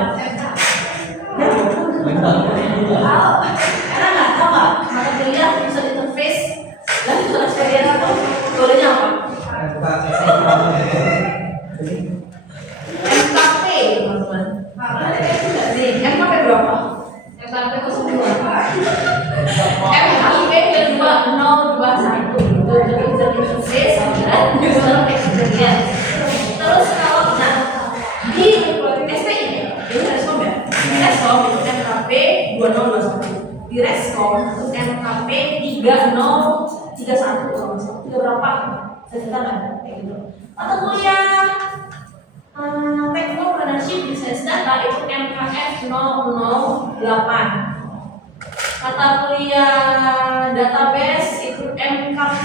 Karena nggak tahu mata kuliah user interface dan user experience itu kodenya apa? Resom itu MKP 2021. Di Reskom itu MKP 3031 kalau nggak salah. Tiga berapa? Saya ceritakan kayak gitu. Atau kuliah Technopreneurship Business Data itu MKF 008. Mata kuliah database itu MKP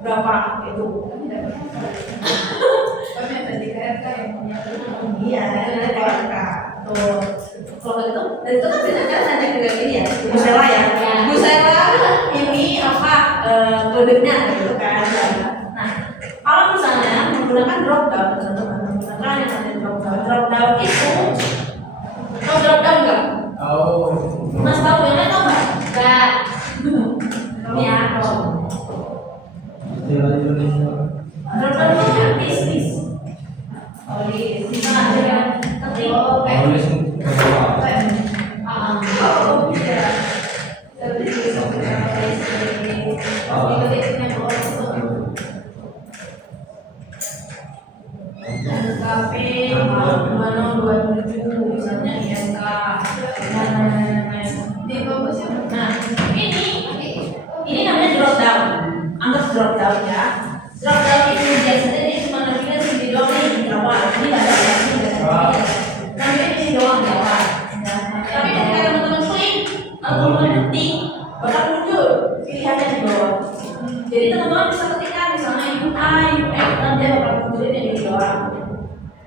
berapa itu? Kami ada di KRK yang punya Iya, dari KRK. Tuh, kalau itu, dan itu kan kita kan hanya ke ini ya, Bu Sela ya. Bu Sela ini apa kodenya gitu kan? Nah, kalau misalnya menggunakan drop down, teman-teman, menggunakan yang namanya drop down itu, tahu drop down nggak? Mas tahu yang lain tahu nggak? Enggak. Ya, tahu. Istilah Indonesia. Drop down itu kan bisnis. Oh, di sana ada yang ketik. Tulis berapa? Oh, iya. Jadi MKP 2027 misalnya IMK dan lain-lain. Nah, ini namanya drop down. Anggap drop down ya. Drop down itu biasanya dia cuma nantinya sini doang nih berapa? Ini nggak ada ini nggak ada. Nanti ini doang berapa? Tapi ketika teman-teman klik atau mengetik, bakal muncul pilihannya di bawah. Jadi teman-teman bisa ketikkan misalnya UI, UX, dan dia bakal munculin yang di bawah.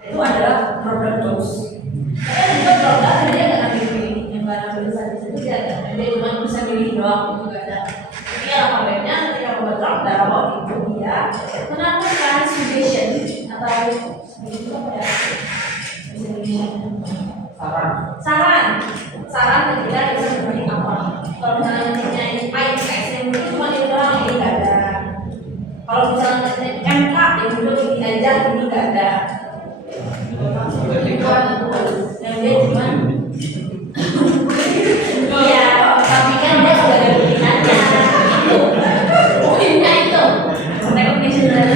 Itu adalah drop down tools. Tapi ada juga drop down dia nggak akan pilih yang nggak ada tulisan di situ dia ada. Dia cuma bisa pilih doang itu nggak ada. Tapi alfabetnya ketika membuat drop down itu dia menentukan suggestion atau itu apa ya? Saran ketika kita berbagi apa. Kalau misalnya nantinya ini IX yang muncul cuma ini doang, ini nggak ada. Kalau misalnya nantinya MK yang muncul ini aja, ini nggak ada. Yang dia cuma iya, tapi kan dia udah ada pilihannya. Poinnya itu recognition dari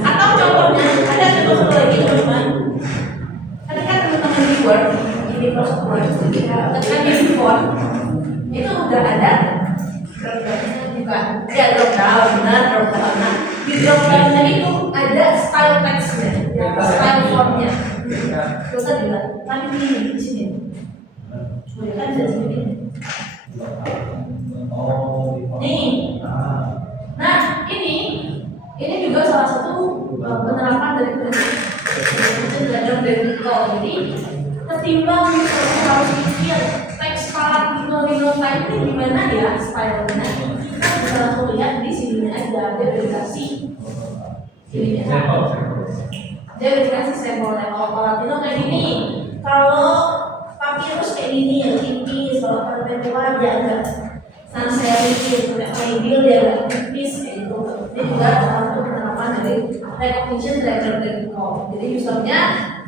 atau contohnya ada contoh lagi teman-teman. Ketika teman-teman di Word, di Microsoft Word, ketika di import itu udah ada drop down juga. Ya drop down, benar drop down. Nah, di drop down itu ada style text-nya, style formnya. Terus juga, tapi ini di sini. Boleh kan di sini. Nih. Nah, ini juga salah satu penerapan dari prinsip belajar vertikal. Jadi ketimbang misalnya harus pikir teks parat lino type ini gimana ya stylenya, kita bisa langsung lihat di sini aja. Dia dikasih sampelnya. Kalau paratino kayak gini, kalau papirus kayak gini yang tipis, kalau perpetua dia agak sans serif, maybe dia agak tipis kayak gitu. Ini juga salah satu penerapan dari recognition driver vertical. Jadi usernya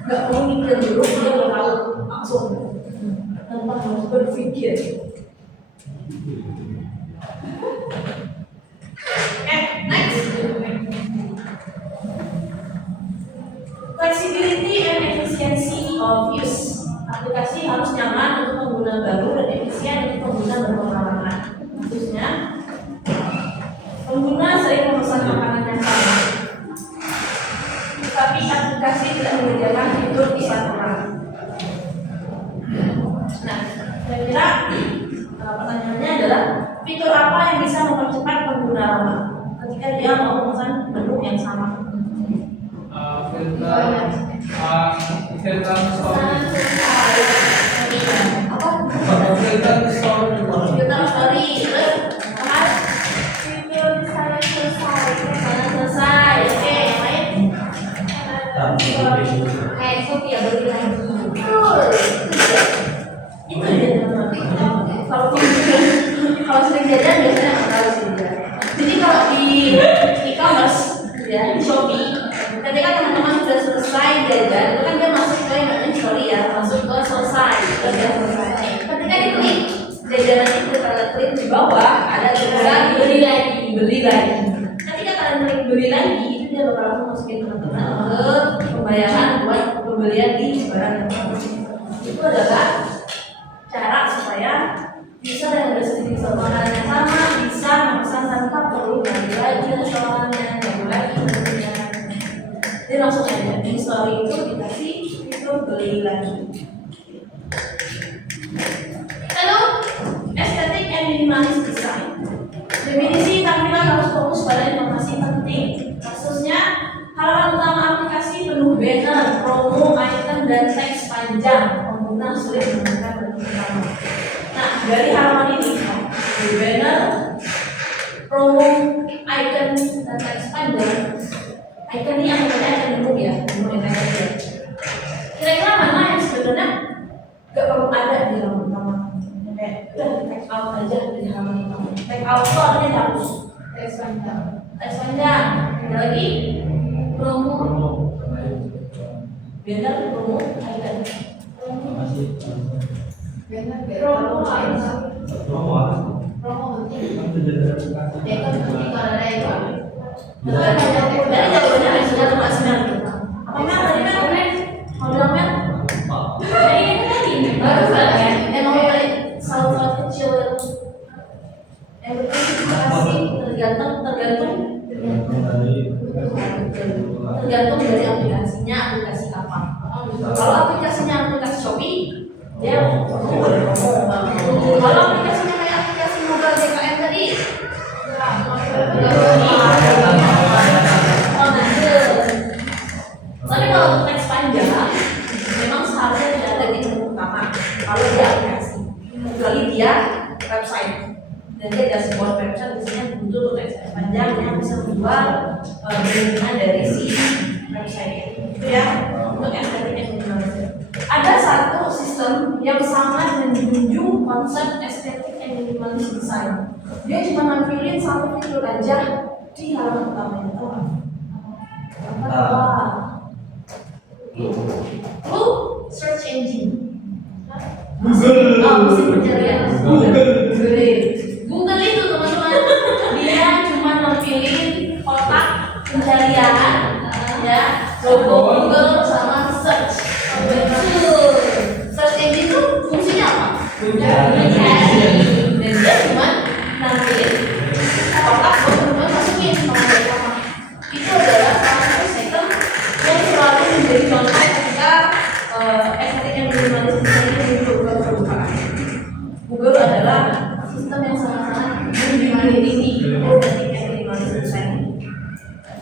nggak perlu mikir dulu, dia udah tahu langsung tanpa harus berpikir. Next. Flexibility and efficiency of use. Aplikasi harus nyaman untuk pengguna baru dan efisien untuk pengguna berpengalaman. Khususnya pengguna sering memesan makanan yang sama, tetapi aplikasi tidak menyediakan fitur pesan orang. Nah, saya kira pertanyaannya adalah fitur apa yang bisa mempercepat pengguna lama ketika dia mau memesan menu yang sama? Filter story. Apa? Filter story. Filter story. Terus apa? Selesai. Oke, yang lain? Kayak itu ya beli lagi. Itu dia teman-teman. Kalau sering jajan biasanya nggak tahu sih dia. Jadi kalau di e-commerce ya di Shopee, ketika teman-teman sudah selesai jajan, itu kan dia masuk ke yang namanya story ya, masuk ke selesai, sudah selesai. Ketika diklik jajanan itu kalian klik di bawah ada tulisan beli lagi. Ketika kalian klik beli lagi, itu dia bakal langsung masukin teman-teman ke pembayaran buat pembelian di barang yang sama. Itu adalah cara supaya user yang udah sendiri restoran yang sama bisa memesan tanpa perlu ganti lagi restorannya, ganti lagi menunya. Jadi langsung aja di story itu dikasih itu beli lagi. Lalu estetik and minimalis design. Definisi tampilan harus fokus pada informasi penting. Kasusnya halaman utama aplikasi penuh banner, promo, item, dan teks panjang. Pengguna sulit menemukan bentuk utama. Nah, dari halaman ini, dari banner, promo, item, dan teks panjang. Icon ini yang terlihat menu ya, menu yang kayak kira-kira mana yang sebenarnya gak perlu ada di halaman utama? Kayak udah take out aja dari halaman utama. Take out itu artinya dihapus. Teks panjang. Ada lagi promo, banner, promo, item. Promo penting. Ya kan penting kalau ada itu. Dari jawabannya ada sudah tempat sinar. Apa Mel? Tadi Mel? Mau bilang Mel? Jadi itu tadi baru saja. Emang tadi saut-saut kecil itu. Kasih tergantung dari aplikasinya, aplikasi apa. Kalau aplikasinya aplikasi Shopee, dia kalau aplikasinya kayak aplikasi mobile DKM tadi, tapi kalau untuk teks panjang, memang seharusnya tidak ada di menu utama. Kalau dia aplikasi, kecuali dia website, dan dia dashboard website biasanya butuh teks panjang yang bisa menjual berhubungan dari si website itu ya. Untuk estetik yang minimalisme. Ada satu sistem yang sangat menjunjung konsep estetik and minimalis design. Dia cuma nampilin satu fitur aja di halaman utamanya. Apa? Lu search engine. Google. Oh, mesin pencarian. Google itu teman-teman, dia cuma nampilin kotak pencarian, ya, logo Google sama search. Betul. Search engine itu fungsinya apa? Mencari. Dan dia cuma nampilin kotak buat teman-teman masukin sama apa. Itu adalah salah satu sistem yang selalu menjadi contoh ketika estetik yang minimalis design ini muncul ke permukaan. Google adalah sistem yang sangat-sangat menjunjung tinggi estetik yang minimalis design.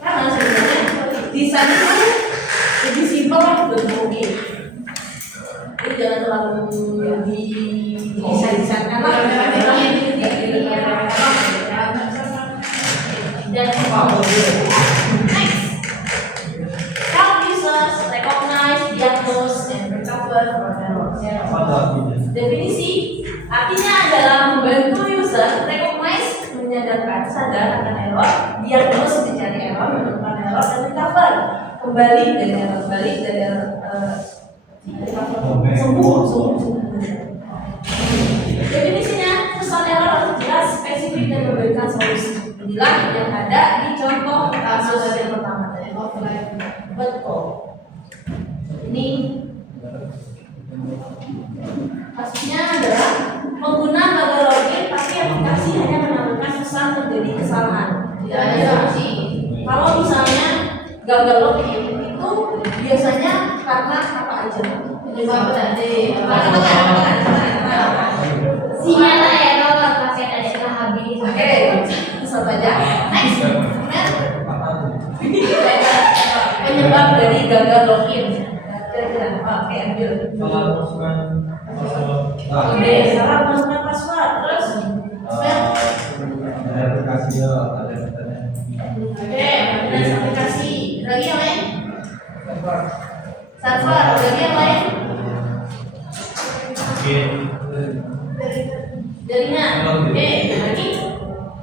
Karena sebenarnya desain itu lebih simpel lebih oke. Jadi jangan terlalu di desain karena dan next, help users recognize, diagnose, and recover from errors. Definisi artinya adalah membantu user recognize, menyadarkan, sadar akan error, diagnose, mencari error, menemukan error, dan recover kembali dari error, sembuh. Definisinya, pesan error harus jelas, spesifik, dan memberikan solusi. Inilah yang ada di contoh kasus yang pertama tadi. Betul. Ini kasusnya adalah pengguna gagal login tapi aplikasi hanya menampilkan pesan terjadi kesalahan. Tidak ada solusi. Kalau misalnya gagal login itu biasanya karena apa aja? Penyebab tadi. Sinyal error paket ada habis. Oke, bisa saja. Next, penyebab dari gagal login. Kira-kira apa? Oke, ambil. Oke, salah masukkan password. Terus, oke, aplikasi. Lagi yang lain? Server. Lagi yang lain? Jaringan. Oke, lagi?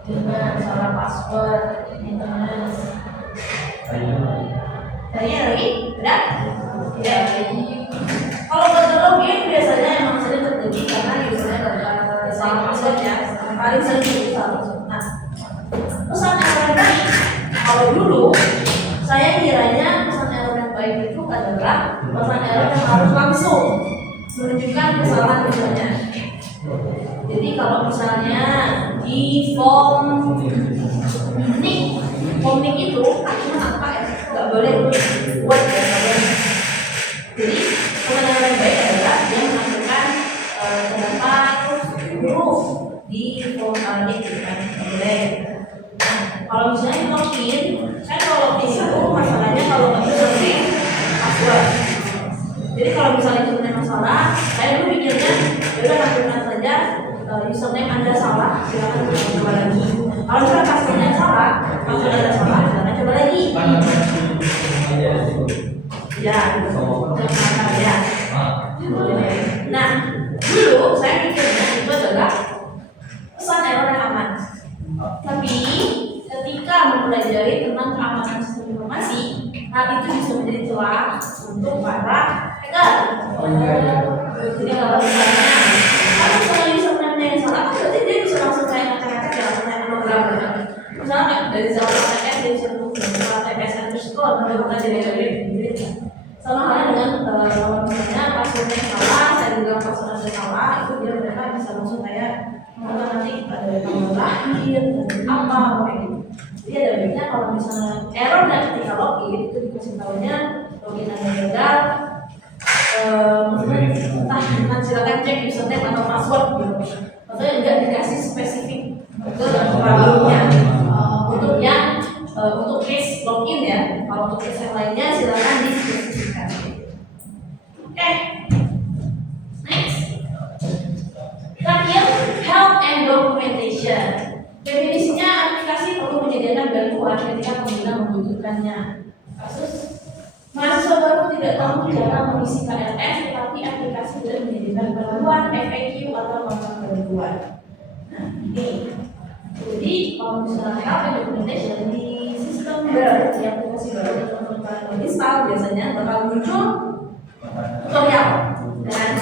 Jaringan, salah password, internet. Jaringan lagi? Udah? Ya. Kalau gagal login biasanya emang sering terjadi karena usernya salah password ya. Paling sering terjadi salah password. Nah, pesan error yang baik. Kalau dulu saya kiranya pesan error yang baik itu adalah pesan error yang harus langsung menunjukkan kesalahan misalnya. Jadi kalau misalnya di form nik itu artinya apa ya? Nggak boleh buat ya, nggak boleh. Jadi kebenaran yang baik adalah dia menampilkan terdapat huruf di form nik gitu kan, nggak boleh. Nah, kalau misalnya login, kan kalau login itu masalahnya kalau nggak bisa login password. Jadi kalau misalnya itu punya masalah, saya dulu mikirnya ya udah lakukan saja username Anda salah, silakan coba lagi. Kalau misalnya passwordnya salah, password Anda salah, silakan coba lagi. Ya, ya. Nah, dulu saya mikirnya itu adalah pesan error yang aman. Tapi ketika mempelajari tentang keamanan sistem informasi, hal itu bisa menjadi celah untuk para hacker. Jadi kalau misalnya username-nya yang salah, kan berarti dia bisa langsung kayak ngecek-ngecek ya, ngecek program gitu. Misalnya dari zaman TPS dia bisa buka TPS underscore, nanti buka jadi sama halnya dengan kalau misalnya passwordnya salah, saya juga passwordnya salah, itu dia mereka bisa langsung kayak nanti ada tanggal lahir dan apa kayak gitu. Jadi ada baiknya kalau misalnya error dan ketika login itu dikasih tahunya login Anda gagal, entah silakan cek username atau password gitu. Atau enggak dikasih spesifik ke programnya untuk yang untuk case login ya. Kalau untuk case yang lainnya silakan dispesifikkan. Oke, next. Terakhir, help and documentation. Definisinya aplikasi perlu menyediakan bantuan ketika pengguna membutuhkannya. Kasus mahasiswa baru tidak tahu cara mengisi KLS, tetapi aplikasi sudah menyediakan bantuan FAQ atau kontak bantuan. Nah, ini. Jadi kalau misalnya help and documentation di sistem baru, di aplikasi baru yang teman-teman install biasanya bakal muncul tutorial dan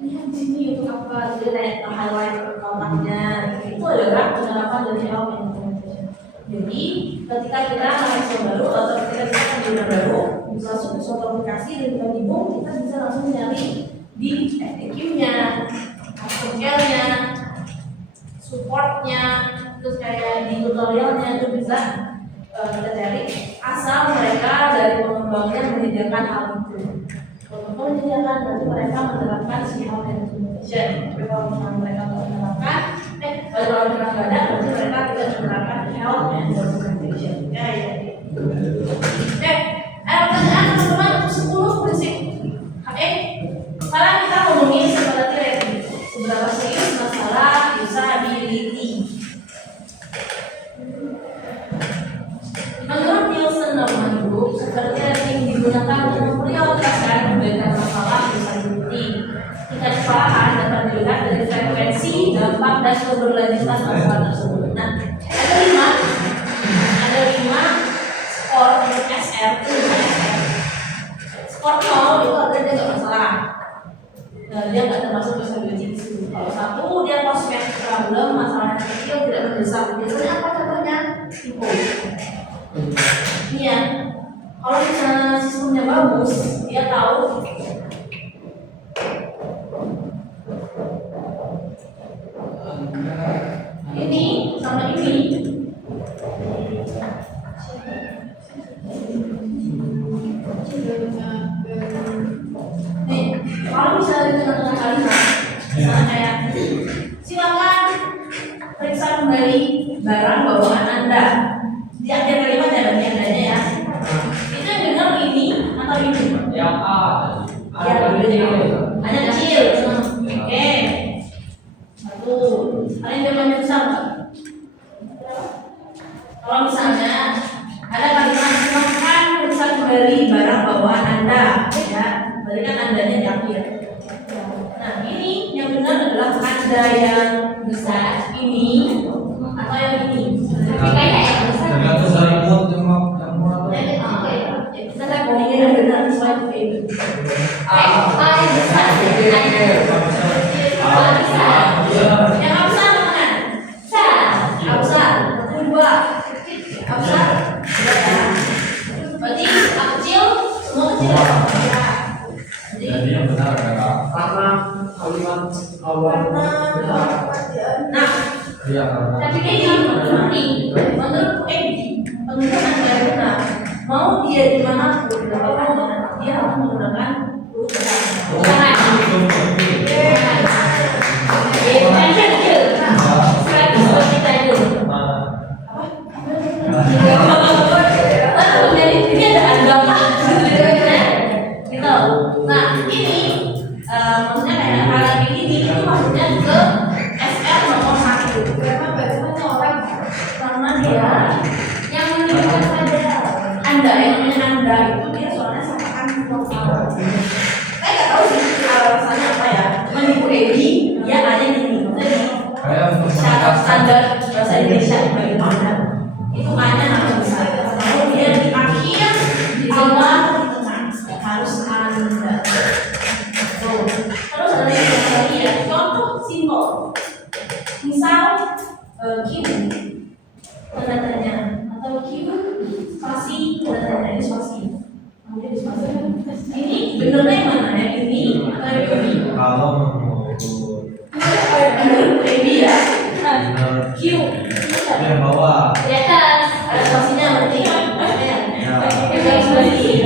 lihat di sini untuk apa, jadi kayak highlight kontaknya. Itu adalah penerapan dari help and documentation. Jadi ketika kita mahasiswa baru atau ketika kita pengguna baru bisa masuk ke suatu aplikasi dan kita bingung, kita bisa langsung nyari di FAQ-nya, tutorialnya, supportnya, terus kayak di tutorialnya itu bisa kita cari asal mereka dari pengembangnya menyediakan hal itu. Kalau menyediakan berarti mereka menerapkan si help and documentation. Tapi kalau misalnya mereka tidak menerapkan, kalau mereka tidak ada berarti mereka tidak menerapkan help and documentation. Ya. Oke, ada pertanyaan teman-teman 10 prinsip. Oke, sekarang kita ngomongin seperti rating. Seberapa serius masalah usability. Menurut Nielsen Norman Group, seperti rating digunakan untuk memprioritaskan perbaikan masalah usability. Tingkat keparahan dapat dilihat dari frekuensi, dampak, dan keberlanjutan masalah tersebut. Nah, ada 5 skor untuk SR, skor 0 itu artinya dia nggak masalah. Nah, dia nggak termasuk usability. Kalau 1 dia cosmetic problem, masalahnya kecil, tidak mendesak. Biasanya apa contohnya? Typo. Ini ya, kalau misalnya sistemnya bagus, dia tahu ini sama ini. Nih, kalau misalnya di tengah-tengah kalimat, misalnya kayak silakan periksa kembali barang bawaan Anda. Di akhir kalimat ya bagi andanya ya. Itu yang benar ini atau ini? Yang A. Hanya kecil. Oke. 1. Kalian jawabannya besar nggak? Kalau misalnya ada kalimat silakan periksa kembali barang bawaan Anda, ya, berarti kan andanya di akhir. Nah, ini yang benar adalah Anda yang besar ini atau yang ini. Tapi kayak yang besar. Tergantung dari mood yang mau Kita kan ngomongin yang benar sesuai dengan ini. Paling besar. Paling besar. Yang besar mana? Besar. Yang besar. 1, 2. Yang besar. Berarti yang kecil semua kecil. Ya. Jadi yang benar adalah karena kalimat Allah Nah, Iya. Tapi dia jangan menurut Edi, penggunaan Garuna mau dia dimanapun, kalau mau dia harus menggunakan huruf jangan. Mention aja. Selalu seperti tadi. Jadi ini ada agama. gitu. Nah, ini maksudnya kayak hal ini itu maksudnya ke SR nomor 1. Kenapa bagaimana orang Karena dia Yang menunjukkan pada Anda yang namanya Anda itu dia soalnya sama kan lokal. Saya nggak tahu sih alasannya apa ya. Cuman Ibu Edi dia ada gini. Jadi Kayak syarat standar bahasa Indonesia bagaimana itu hanya harus bisa. Kalau dia di akhir di awal di tengah harus Anda. Tuh. Terus ada yang lagi ya. Contoh simpel. Misal Q tanda tanya atau Q spasi tanda tanya ini spasi. Kemudian spasi. Ini benernya yang mana ya? Ini atau yang ini? Kalau menurut Menurut Edi ya. Q yang bawah. di atas. ada spasinya berarti ya. Ada spasi.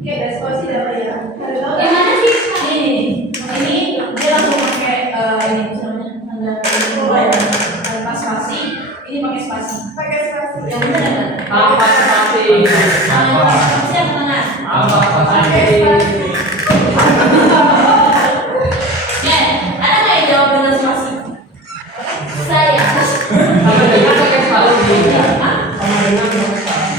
kayak responsif apa ya? Kalau Yang mana sih? Ini dia langsung pakai ini misalnya tanda dua ya. Ada pas spasi, ini pakai spasi. pakai spasi. Yang benar ada. tanpa spasi. Spasi yang tengah. Tanpa spasi. Ada nggak yang jawab benar spasi? Saya. Sama dengan pakai spasi. Hah? Sama dengan pakai spasi.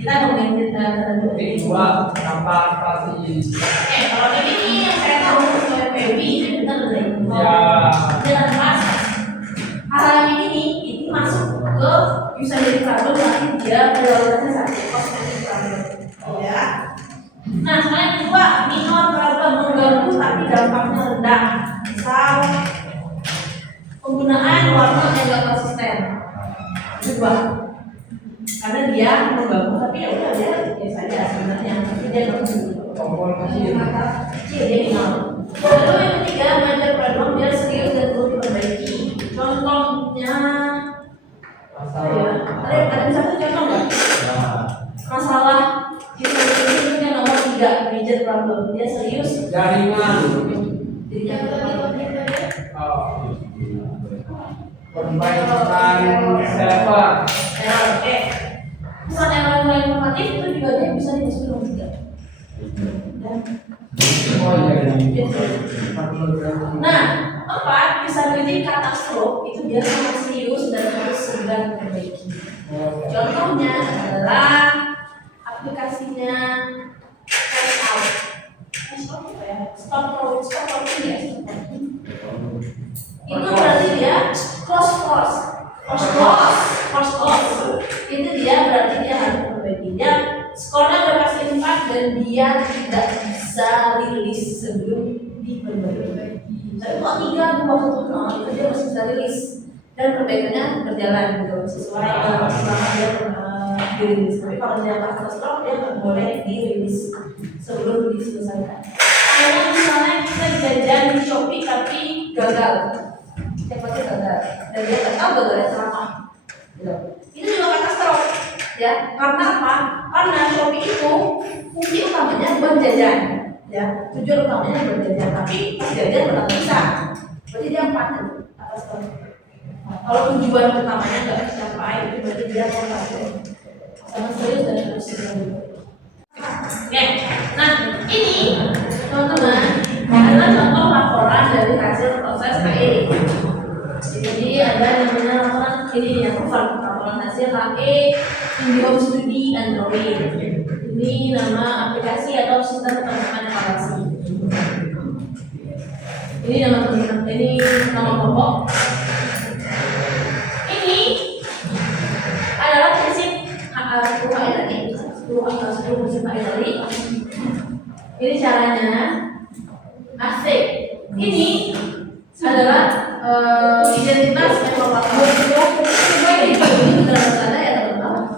Kita ngomongin tanda dua. Ini dua tanpa spasi. Kalau ini yang saya tahu sesuai PB itu benar benar. Ya. Jalan pas. Halangan ini masuk ke user dari problem berarti dia prioritasnya satu kosmetik problem. Ya. Nah, sekarang yang kedua minor problem mengganggu tapi dampaknya rendah. Misal penggunaan warna yang gak konsisten. Kedua, karena dia mengganggu tapi ya udah dia biasa aja sebenarnya tapi dia nggak Tombol kecil. kecil dia minor. Lalu yang ketiga major problem dia serius dan perlu diperbaiki. Contohnya apa ya? Ada satu contoh nggak? Masalah itu yang nomor 3 major problem dia serius. Jaringan. Jadi yang Oh. Perbaikan server. oke. Misalnya error informatif itu juga dia bisa dimasukin nomor 3. Oh iya. Nah, 4 disability katastrof itu dia sangat serius dan harus segera diperbaiki. Contohnya adalah aplikasinya Cash Out. Cash Out apa ya? Stop routing ya. Itu berarti dia close. Itu dia berarti dia harus memperbaiki. Dia skornya udah pasti 4 dan dia tidak bisa rilis sebelum diperbaiki. Tapi kok 3, 2, 1, 0 itu dia masih bisa rilis dan perbaikannya berjalan gitu sesuai selama dia dirilis. Tapi kalau dia katastrof dia nggak boleh dirilis sebelum diselesaikan. Kayak misalnya kita jajan di Shopee tapi gagal, cepatnya gagal dan dia nggak tahu gagalnya kenapa. Gitu. Itu juga katastrof ya. Karena apa? Karena Shopee itu fungsi utamanya buat jajan. Ya, tujuan utamanya buat jajan, tapi pas jajan tetap bisa. Berarti dia 4 katastrof. Kalau tujuan utamanya nggak tercapai, itu berarti dia katastrof. Sangat serius dan harus segera diperbaiki. Oke, nah ini teman-teman adalah contoh laporan dari hasil proses HE. Jadi ada namanya laporan ini yang laporan hasil HE Indigo Studi Android. Ini nama aplikasi atau sistem pengembangan evaluasi. Ini nama teman-teman, ini nama kelompok. Ini adalah prinsip UKM tadi, 10 prinsip HE tadi. Ini caranya asik. Ini adalah identitas evaluator. Ini dalam sana ya teman-teman.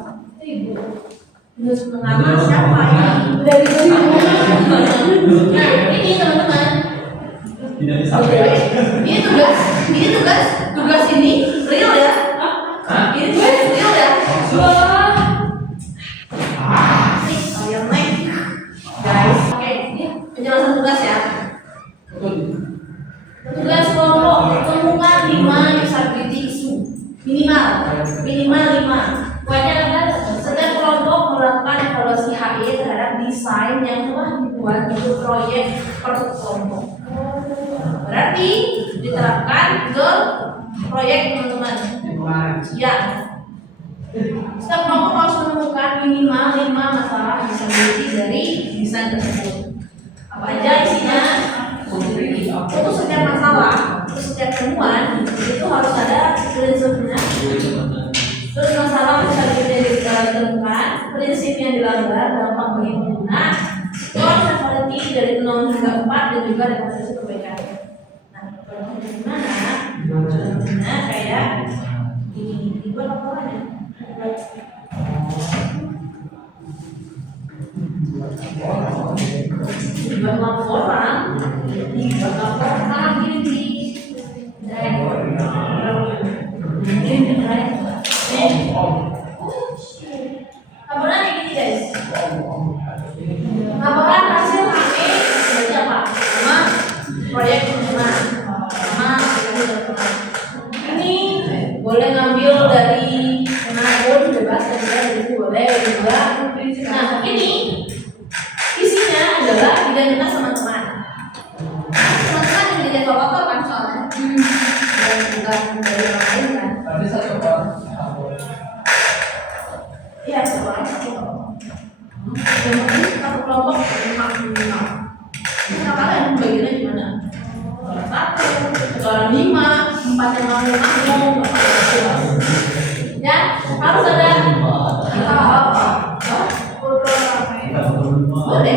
Nama siapa ini? Dari nah ini teman-teman Ini tugas ini real ya? Ini tugas real ya? Yang lain, guys. Oke, ini penjelasan tugas ya. Tugas kelompok temukan 5 usability isu minimal 5. Setiap kelompok melakukan evaluasi HI terhadap desain yang telah dibuat untuk proyek per kelompok. Berarti diterapkan ke proyek teman-teman. Ya. Setiap kelompok harus menemukan minimal 5 masalah usability dari desain tersebut. Apa aja isinya? Untuk setiap masalah, untuk setiap temuan itu harus ada prinsipnya. Terus masalah usability yang ditemukan, prinsip yang dilanggar, dampak bagi pengguna, skor severity dari 0 hingga 4 dan juga rekomendasi perbaikan. Nah, kalau gimana kayak ini dibuat laporannya. Dibuat laporan laporan yang gini guys. Laporan hasil HE berarti apa? Sama proyek teman-teman. Ini boleh ngambil dari manapun, bebas dari itu boleh juga. Nah ini isinya adalah identitas teman-teman. Teman-teman yang jadi evaluator kan soalnya. Dan bukan dari orang lain kan. Tadi satu orang. Iya, satu orang satu kelompok. Yang penting satu kelompok minimal. Ini kalian bagiannya gimana? Orang 1, orang 5, 4 yang mau ya, harus ada apa? Boleh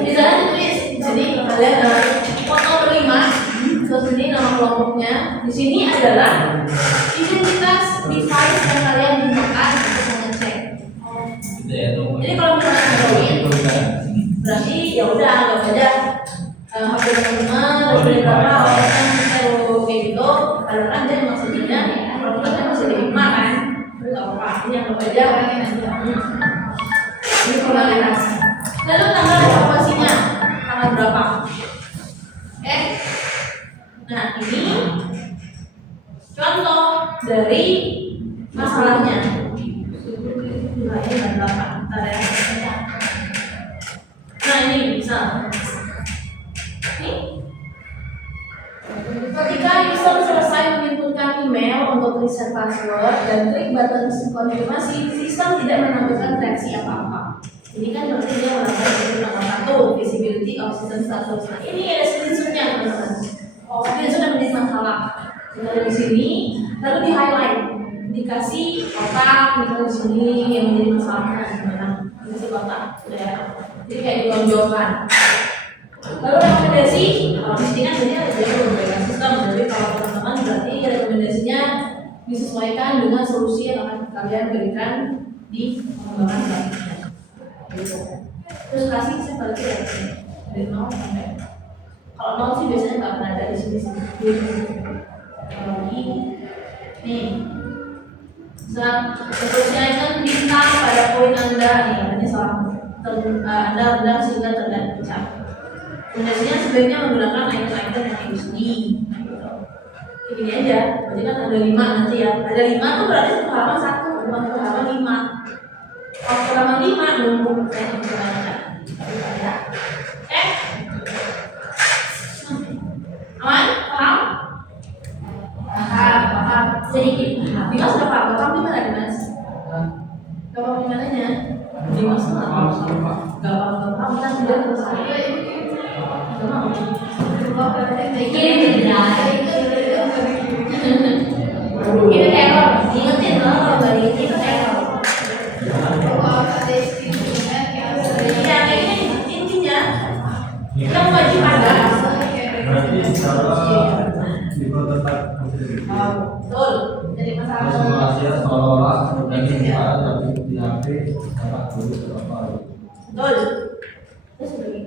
misalnya tulis jadi kalian foto berlima, terus ini nama kelompoknya. Di sini adalah identitas device yang kalian gunakan untuk mengecek. Jadi kalau misalnya Android, berarti ya udah anggap aja HP teman-teman, dari berapa orang kayak gitu. Kalau kan dia maksudnya kalau kita kan masih di 5 kan, nggak apa-apa. Ini anggap aja ini formalitas. Lalu tanggal evaluasinya tanggal berapa? Nah ini contoh dari masalahnya. Nah ini ada 8. Bentar ya. Nah ini misal ini ketika user selesai menginputkan email untuk reset password dan klik button konfirmasi, sistem tidak menampilkan reaksi apa-apa. Ini kan berarti dia melanggar nomor 1, visibility of system status. Nah, ini ada screenshotnya teman-teman. Screenshot yang menjadi masalah. Kita di sini, lalu di highlight, dikasih kotak, misalnya di sini yang menjadi masalahnya gimana? Dikasih kotak, ya. Jadi kayak ditonjolkan. Lalu rekomendasi, kalau di sini kan jadi ada perbaikan sistem. Jadi kalau teman-teman berarti rekomendasinya disesuaikan dengan solusi yang akan kalian berikan di pengembangan selanjutnya. Gitu. Terus kasih seperti dari 0 sampai kalau 0 sih biasanya nggak pernah ada di sini sih. Kalau ini sesuaikan bintang pada poin anda nih, ini salah anda rendam sehingga terlihat pecah. Rekomendasinya sebaiknya menggunakan item-item yang di sini. Ini aja, berarti kan ada 5 nanti ya. Ada 5 tuh berarti satu halaman 1, bukan satu halaman 5. Kalau halaman 5 numpuk saya bisa baca. Ya. Aman? Paham? Paham. Sedikit paham. Dimas udah paham? Paham di mana Dimas? Gak paham di mananya? Dimas nggak paham. Gak paham. Kita sudah selesai. Ini teror, ingetin loh kalau dari ini teror. Ya ini intinya kita wajib ada. Berarti cara di prototipe Betul. Jadi masalah. simulasi seolah-olah dan dibuat tapi di HP dapat dulu berapa? Betul. Terus begini.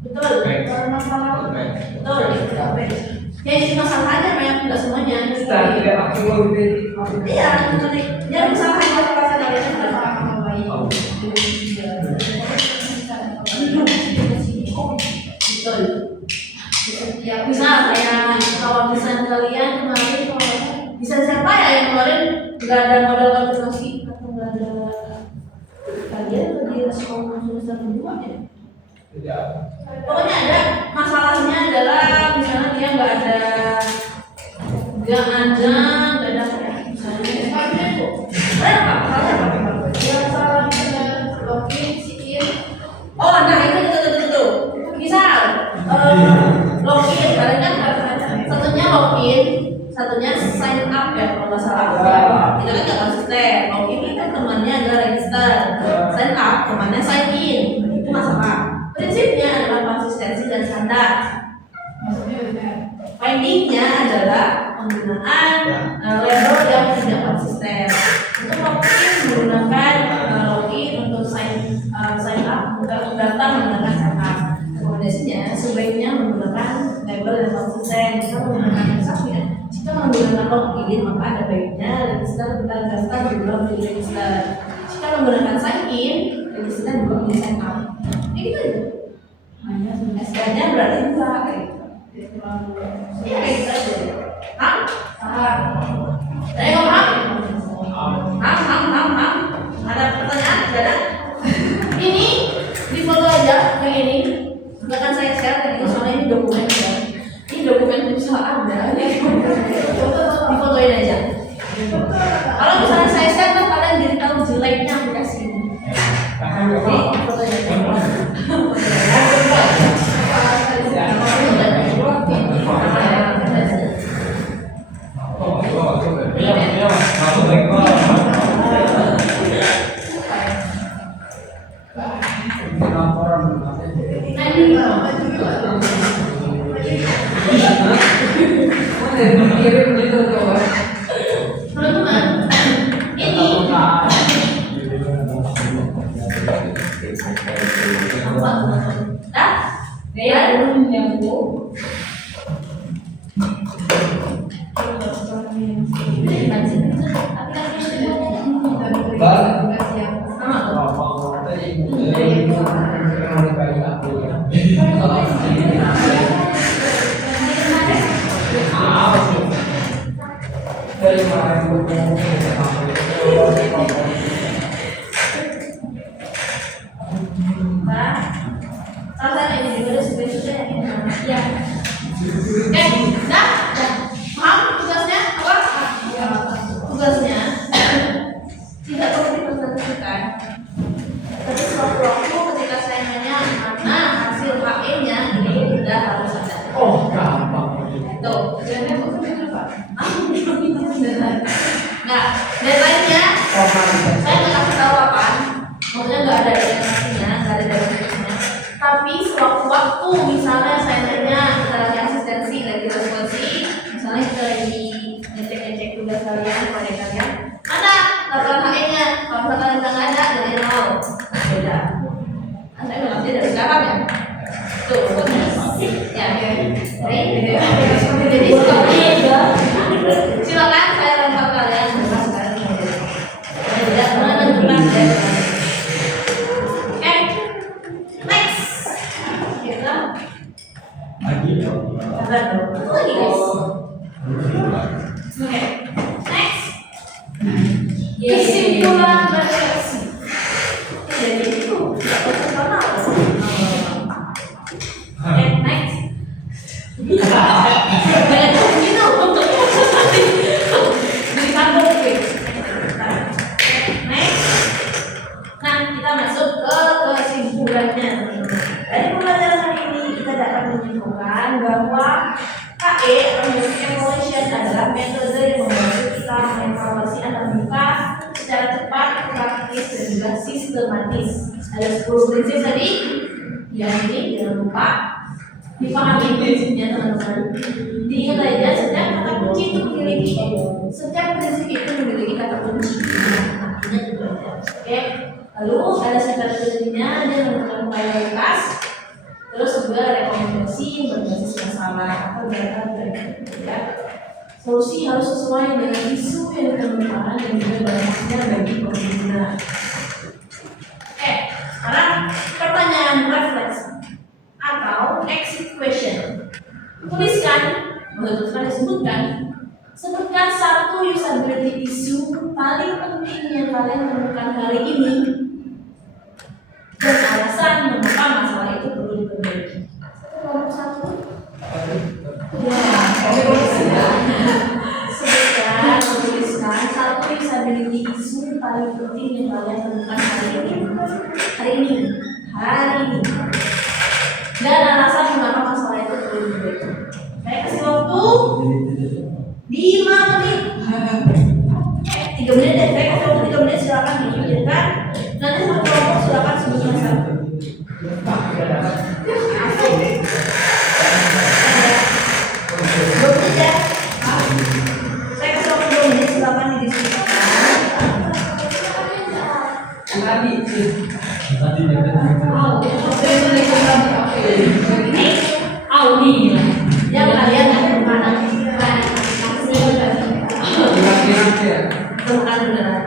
Betul. Betul. Ya isi masalahnya banyak, tidak semuanya. Tidak aktual Iya, yang masalah yang masalah kalian itu adalah orang baik. Betul. Ya, misal kayak kalau desain kalian kemarin, desain siapa ya yang kemarin nggak ada model kalkulasi atau nggak ada kalian di respon semester kedua ya? Tidak. Pokoknya ada masalahnya adalah misalnya dia nggak ada misalnya oh nah itu misal login kalian kan satunya login satunya sign up ya kalau nggak salah itu kan nggak konsisten. Login ini kan temannya adalah register, sign up temannya sign in, itu masalah. Prinsipnya adalah konsistensi dan standar. Findingnya adalah penggunaan label yang tidak konsisten. Untuk login menggunakan login, untuk sign up untuk data menggunakan sign up. Rekomendasinya sebaiknya menggunakan label yang konsisten. Jika menggunakan misalnya, jika menggunakan login maka ada baiknya register tentang data berulang di register. Jika menggunakan sign in, register berulang di sign up. Ini gitu aja. SK-nya berarti enggak kayak gitu. Iya kayak gitu aja. Hah? Ada yang ngomong? Hah? Ada pertanyaan? Tidak ada? Ini di foto aja yang ini. Silakan saya share tadi soalnya ini dokumen ya. Ini dokumen bisa ada. Difotoin aja. Kalau misalnya saya share kan kalian jadi tahu jeleknya aplikasi ini. Jadi fotoin aja. Teman-teman, ini gaya dulu yang bu. Tugasnya tidak perlu dipresentasikan. Tapi sewaktu-waktu ketika saya nanya mana hasil HE-nya, ini tidak harus ada. Oh, gampang. Tuh, nah, deadline-nya saya nggak kasih tahu apa, maksudnya nggak ada deadline-nya, nggak ada deadline-nya. Tapi sewaktu-waktu misalnya saya nanya, kita lagi asistensi, lagi responsi, misalnya kita lagi ngecek tugas kalian, pada kalian, mana laporan HE-nya? Kalau misalkan nggak ada, jadi nol, beda. Saya nggak kasih dari sekarang ya. Tuh, ya, jadi silakan saya lempar kalian bebas sekarang tidak menentukan ya. Oke, next kita Lagi sabar dong, itu lagi guys. Oke, next kesimpulan refleksi. Jadi itu personal. Oke, next. Jangan gitu untuk jadi karbon next. Nah, kita masuk ke kesimpulannya. Dari pembelajaran hari ini kita dapat menyimpulkan bahwa KE atau Music Evaluation adalah metode yang membantu kita mengevaluasi antarmuka secara cepat, praktis, dan juga sistematis. Ada 10 prinsip tadi. Yang ini jangan lupa dipahami prinsipnya teman-teman. Diingat aja setiap kata kunci itu memiliki setiap prinsip itu memiliki kata kunci. Artinya itu aja. Oke. Lalu ada strategi-nya dia menentukan prioritas, terus juga rekomendasi berbasis masalah atau data ya. Solusi harus sesuai dengan isu yang ditemukan dan juga dampaknya bagi pengguna. Oke, sekarang pertanyaan refleksi atau exit question. Tuliskan, sebutkan satu usability issue paling penting yang kalian temukan hari ini dan alasan mengapa masalah itu perlu diperbaiki. Nomor 1. Tuliskan satu usability issue paling penting yang kalian temukan hari ini dan alasan mengapa masalah itu perlu diperbaiki. Saya kasih waktu 5 menit. 3 menit deh. Saya kasih waktu 3 menit, silakan dipikirkan. Nanti satu kelompok silakan sebutkan satu. 2 menit ya. Saya kasih waktu 2 menit, silakan didiskusikan. Audi. Yang kalian temukan temukan beneran.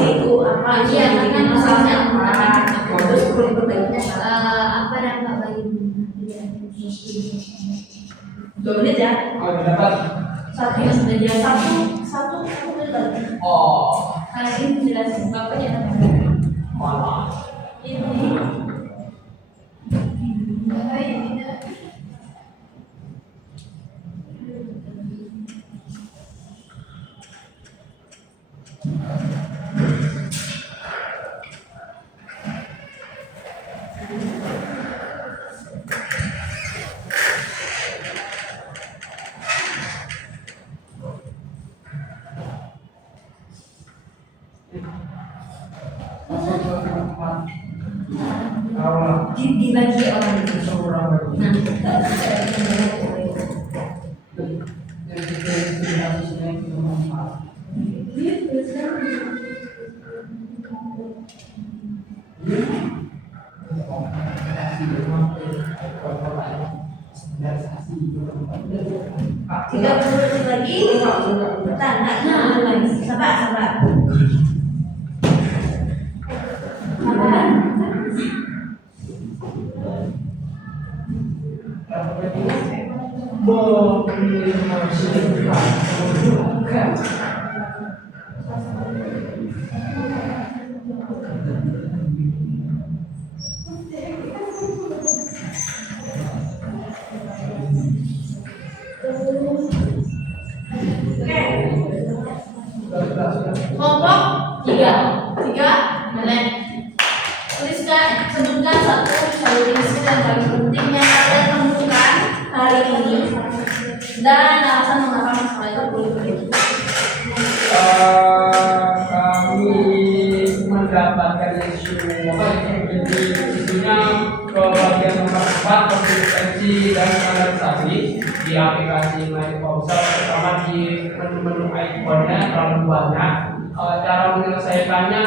Itu apa? Iya, dengan masalahnya apa? Terus perlu diperbaikinya Apa dampak bagi 2 menit ya. dapat. Satu menit lagi. Oh, Karena ini menjelaskan bapaknya malah. Ini dibagi orang itu. Tiga puluh detik lagi. Sabar. Kelompok 3 menit. Sebutkan satu isu yang paling penting yang kalian temukan hari ini dan alasan mengapa masalah itu perlu diperbaiki. Kami mendapatkan isu jadi isunya ke bagian nomor 4 konsistensi dan standarisasi di aplikasi MyPausal, terutama di menu ikonnya terlalu banyak. Cara menyelesaikannya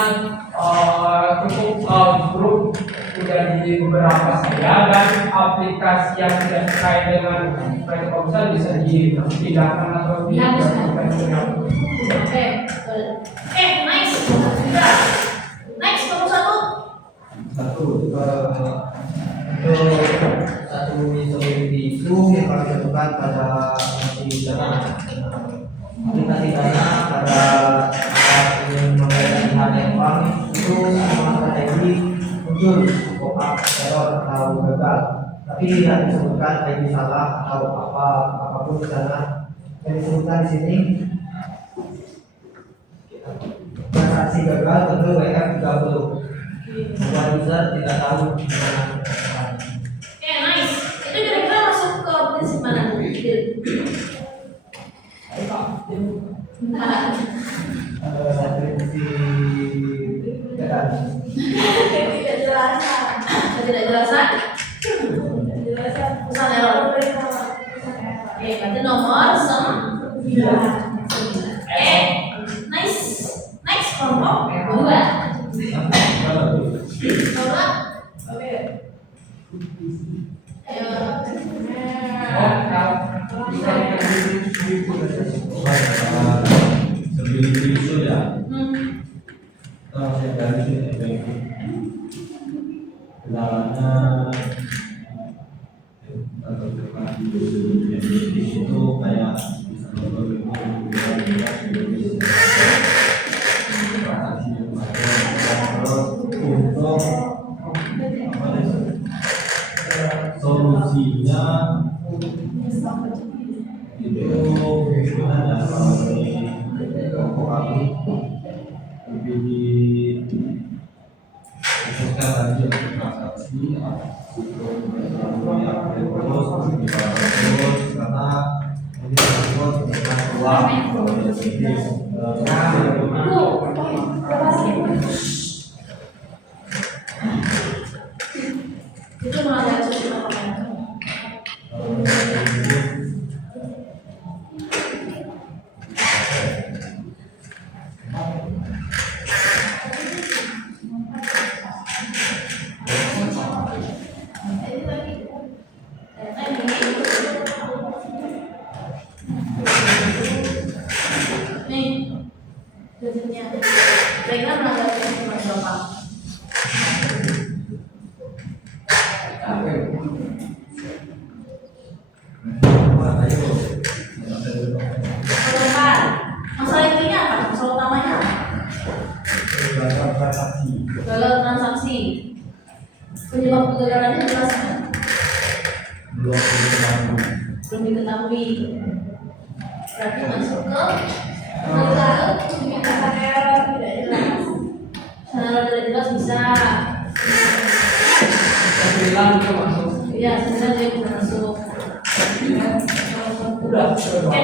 cukup grup sudah di beberapa saya dan aplikasi yang tidak terkait dengan MyPausal bisa dipindahkan atau dihapuskan. Oke, nice. Sudah. Next, nomor 1. Untuk satu isu yang kami temukan pada aplikasi dana pada saat ingin membayar hal itu sama strategi muncul pop up error atau gagal, tapi tidak disebutkan ID salah atau apapun di sana. Yang disebutkan di sini transaksi gagal tentu WF 30. Semua user tidak tahu di mana. Oke, nice. Itu kira-kira masuk ke prinsip mana? Satu Tidak jelasan. Pesan error. Oke, berarti nomor 9. Nice. Next kelompok 2. Nomor Terus yang dari sini kendalanya atau di situ kayak untuk solusinya itu ada lebih difokuskan lagi untuk transaksi terus karena ini terus dengan uang Itu malah cukup apa? Nih, jadinya, mereka menanggapi cuma berapa? Masalah masalah intinya apa? Masalah utamanya apa? Gagal transaksi. Penyebab kegagalannya jelas kan? Belum diketahui. Berarti masuk ke Menyatakan error tidak jelas. salah tidak jelas bisa. Sembilan itu masuk. Iya, sebenarnya dia bisa masuk. Udah. Oke,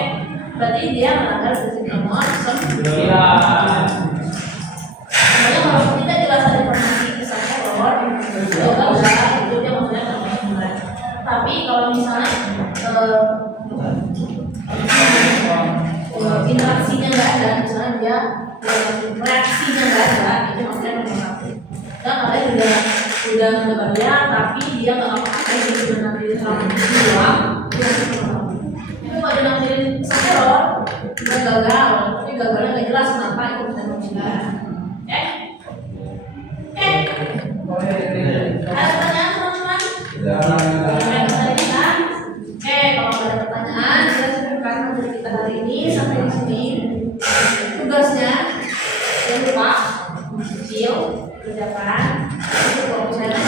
berarti dia melanggar prinsip nomor 9. Iya. Makanya kalau tidak jelas ada informasi misalnya error, gagal itu dia maksudnya terlambat. Tapi kalau misalnya interaksinya nggak ada, misalnya dia reaksinya nggak ada, itu maksudnya terlambat. Dan ada juga udah bayar tapi dia nggak apa-apa, jadi sudah nanti selama uang, itu kalau dia nampirin error, dia gagal, tapi gagalnya nggak jelas kenapa itu bisa terjadi. Ada pertanyaan teman-teman? Tadi kan? Oke, kalau ada pertanyaan, kita cukupkan untuk kita hari ini sampai di sini. Tugasnya jangan lupa kecil, kerjakan. Kalau misalnya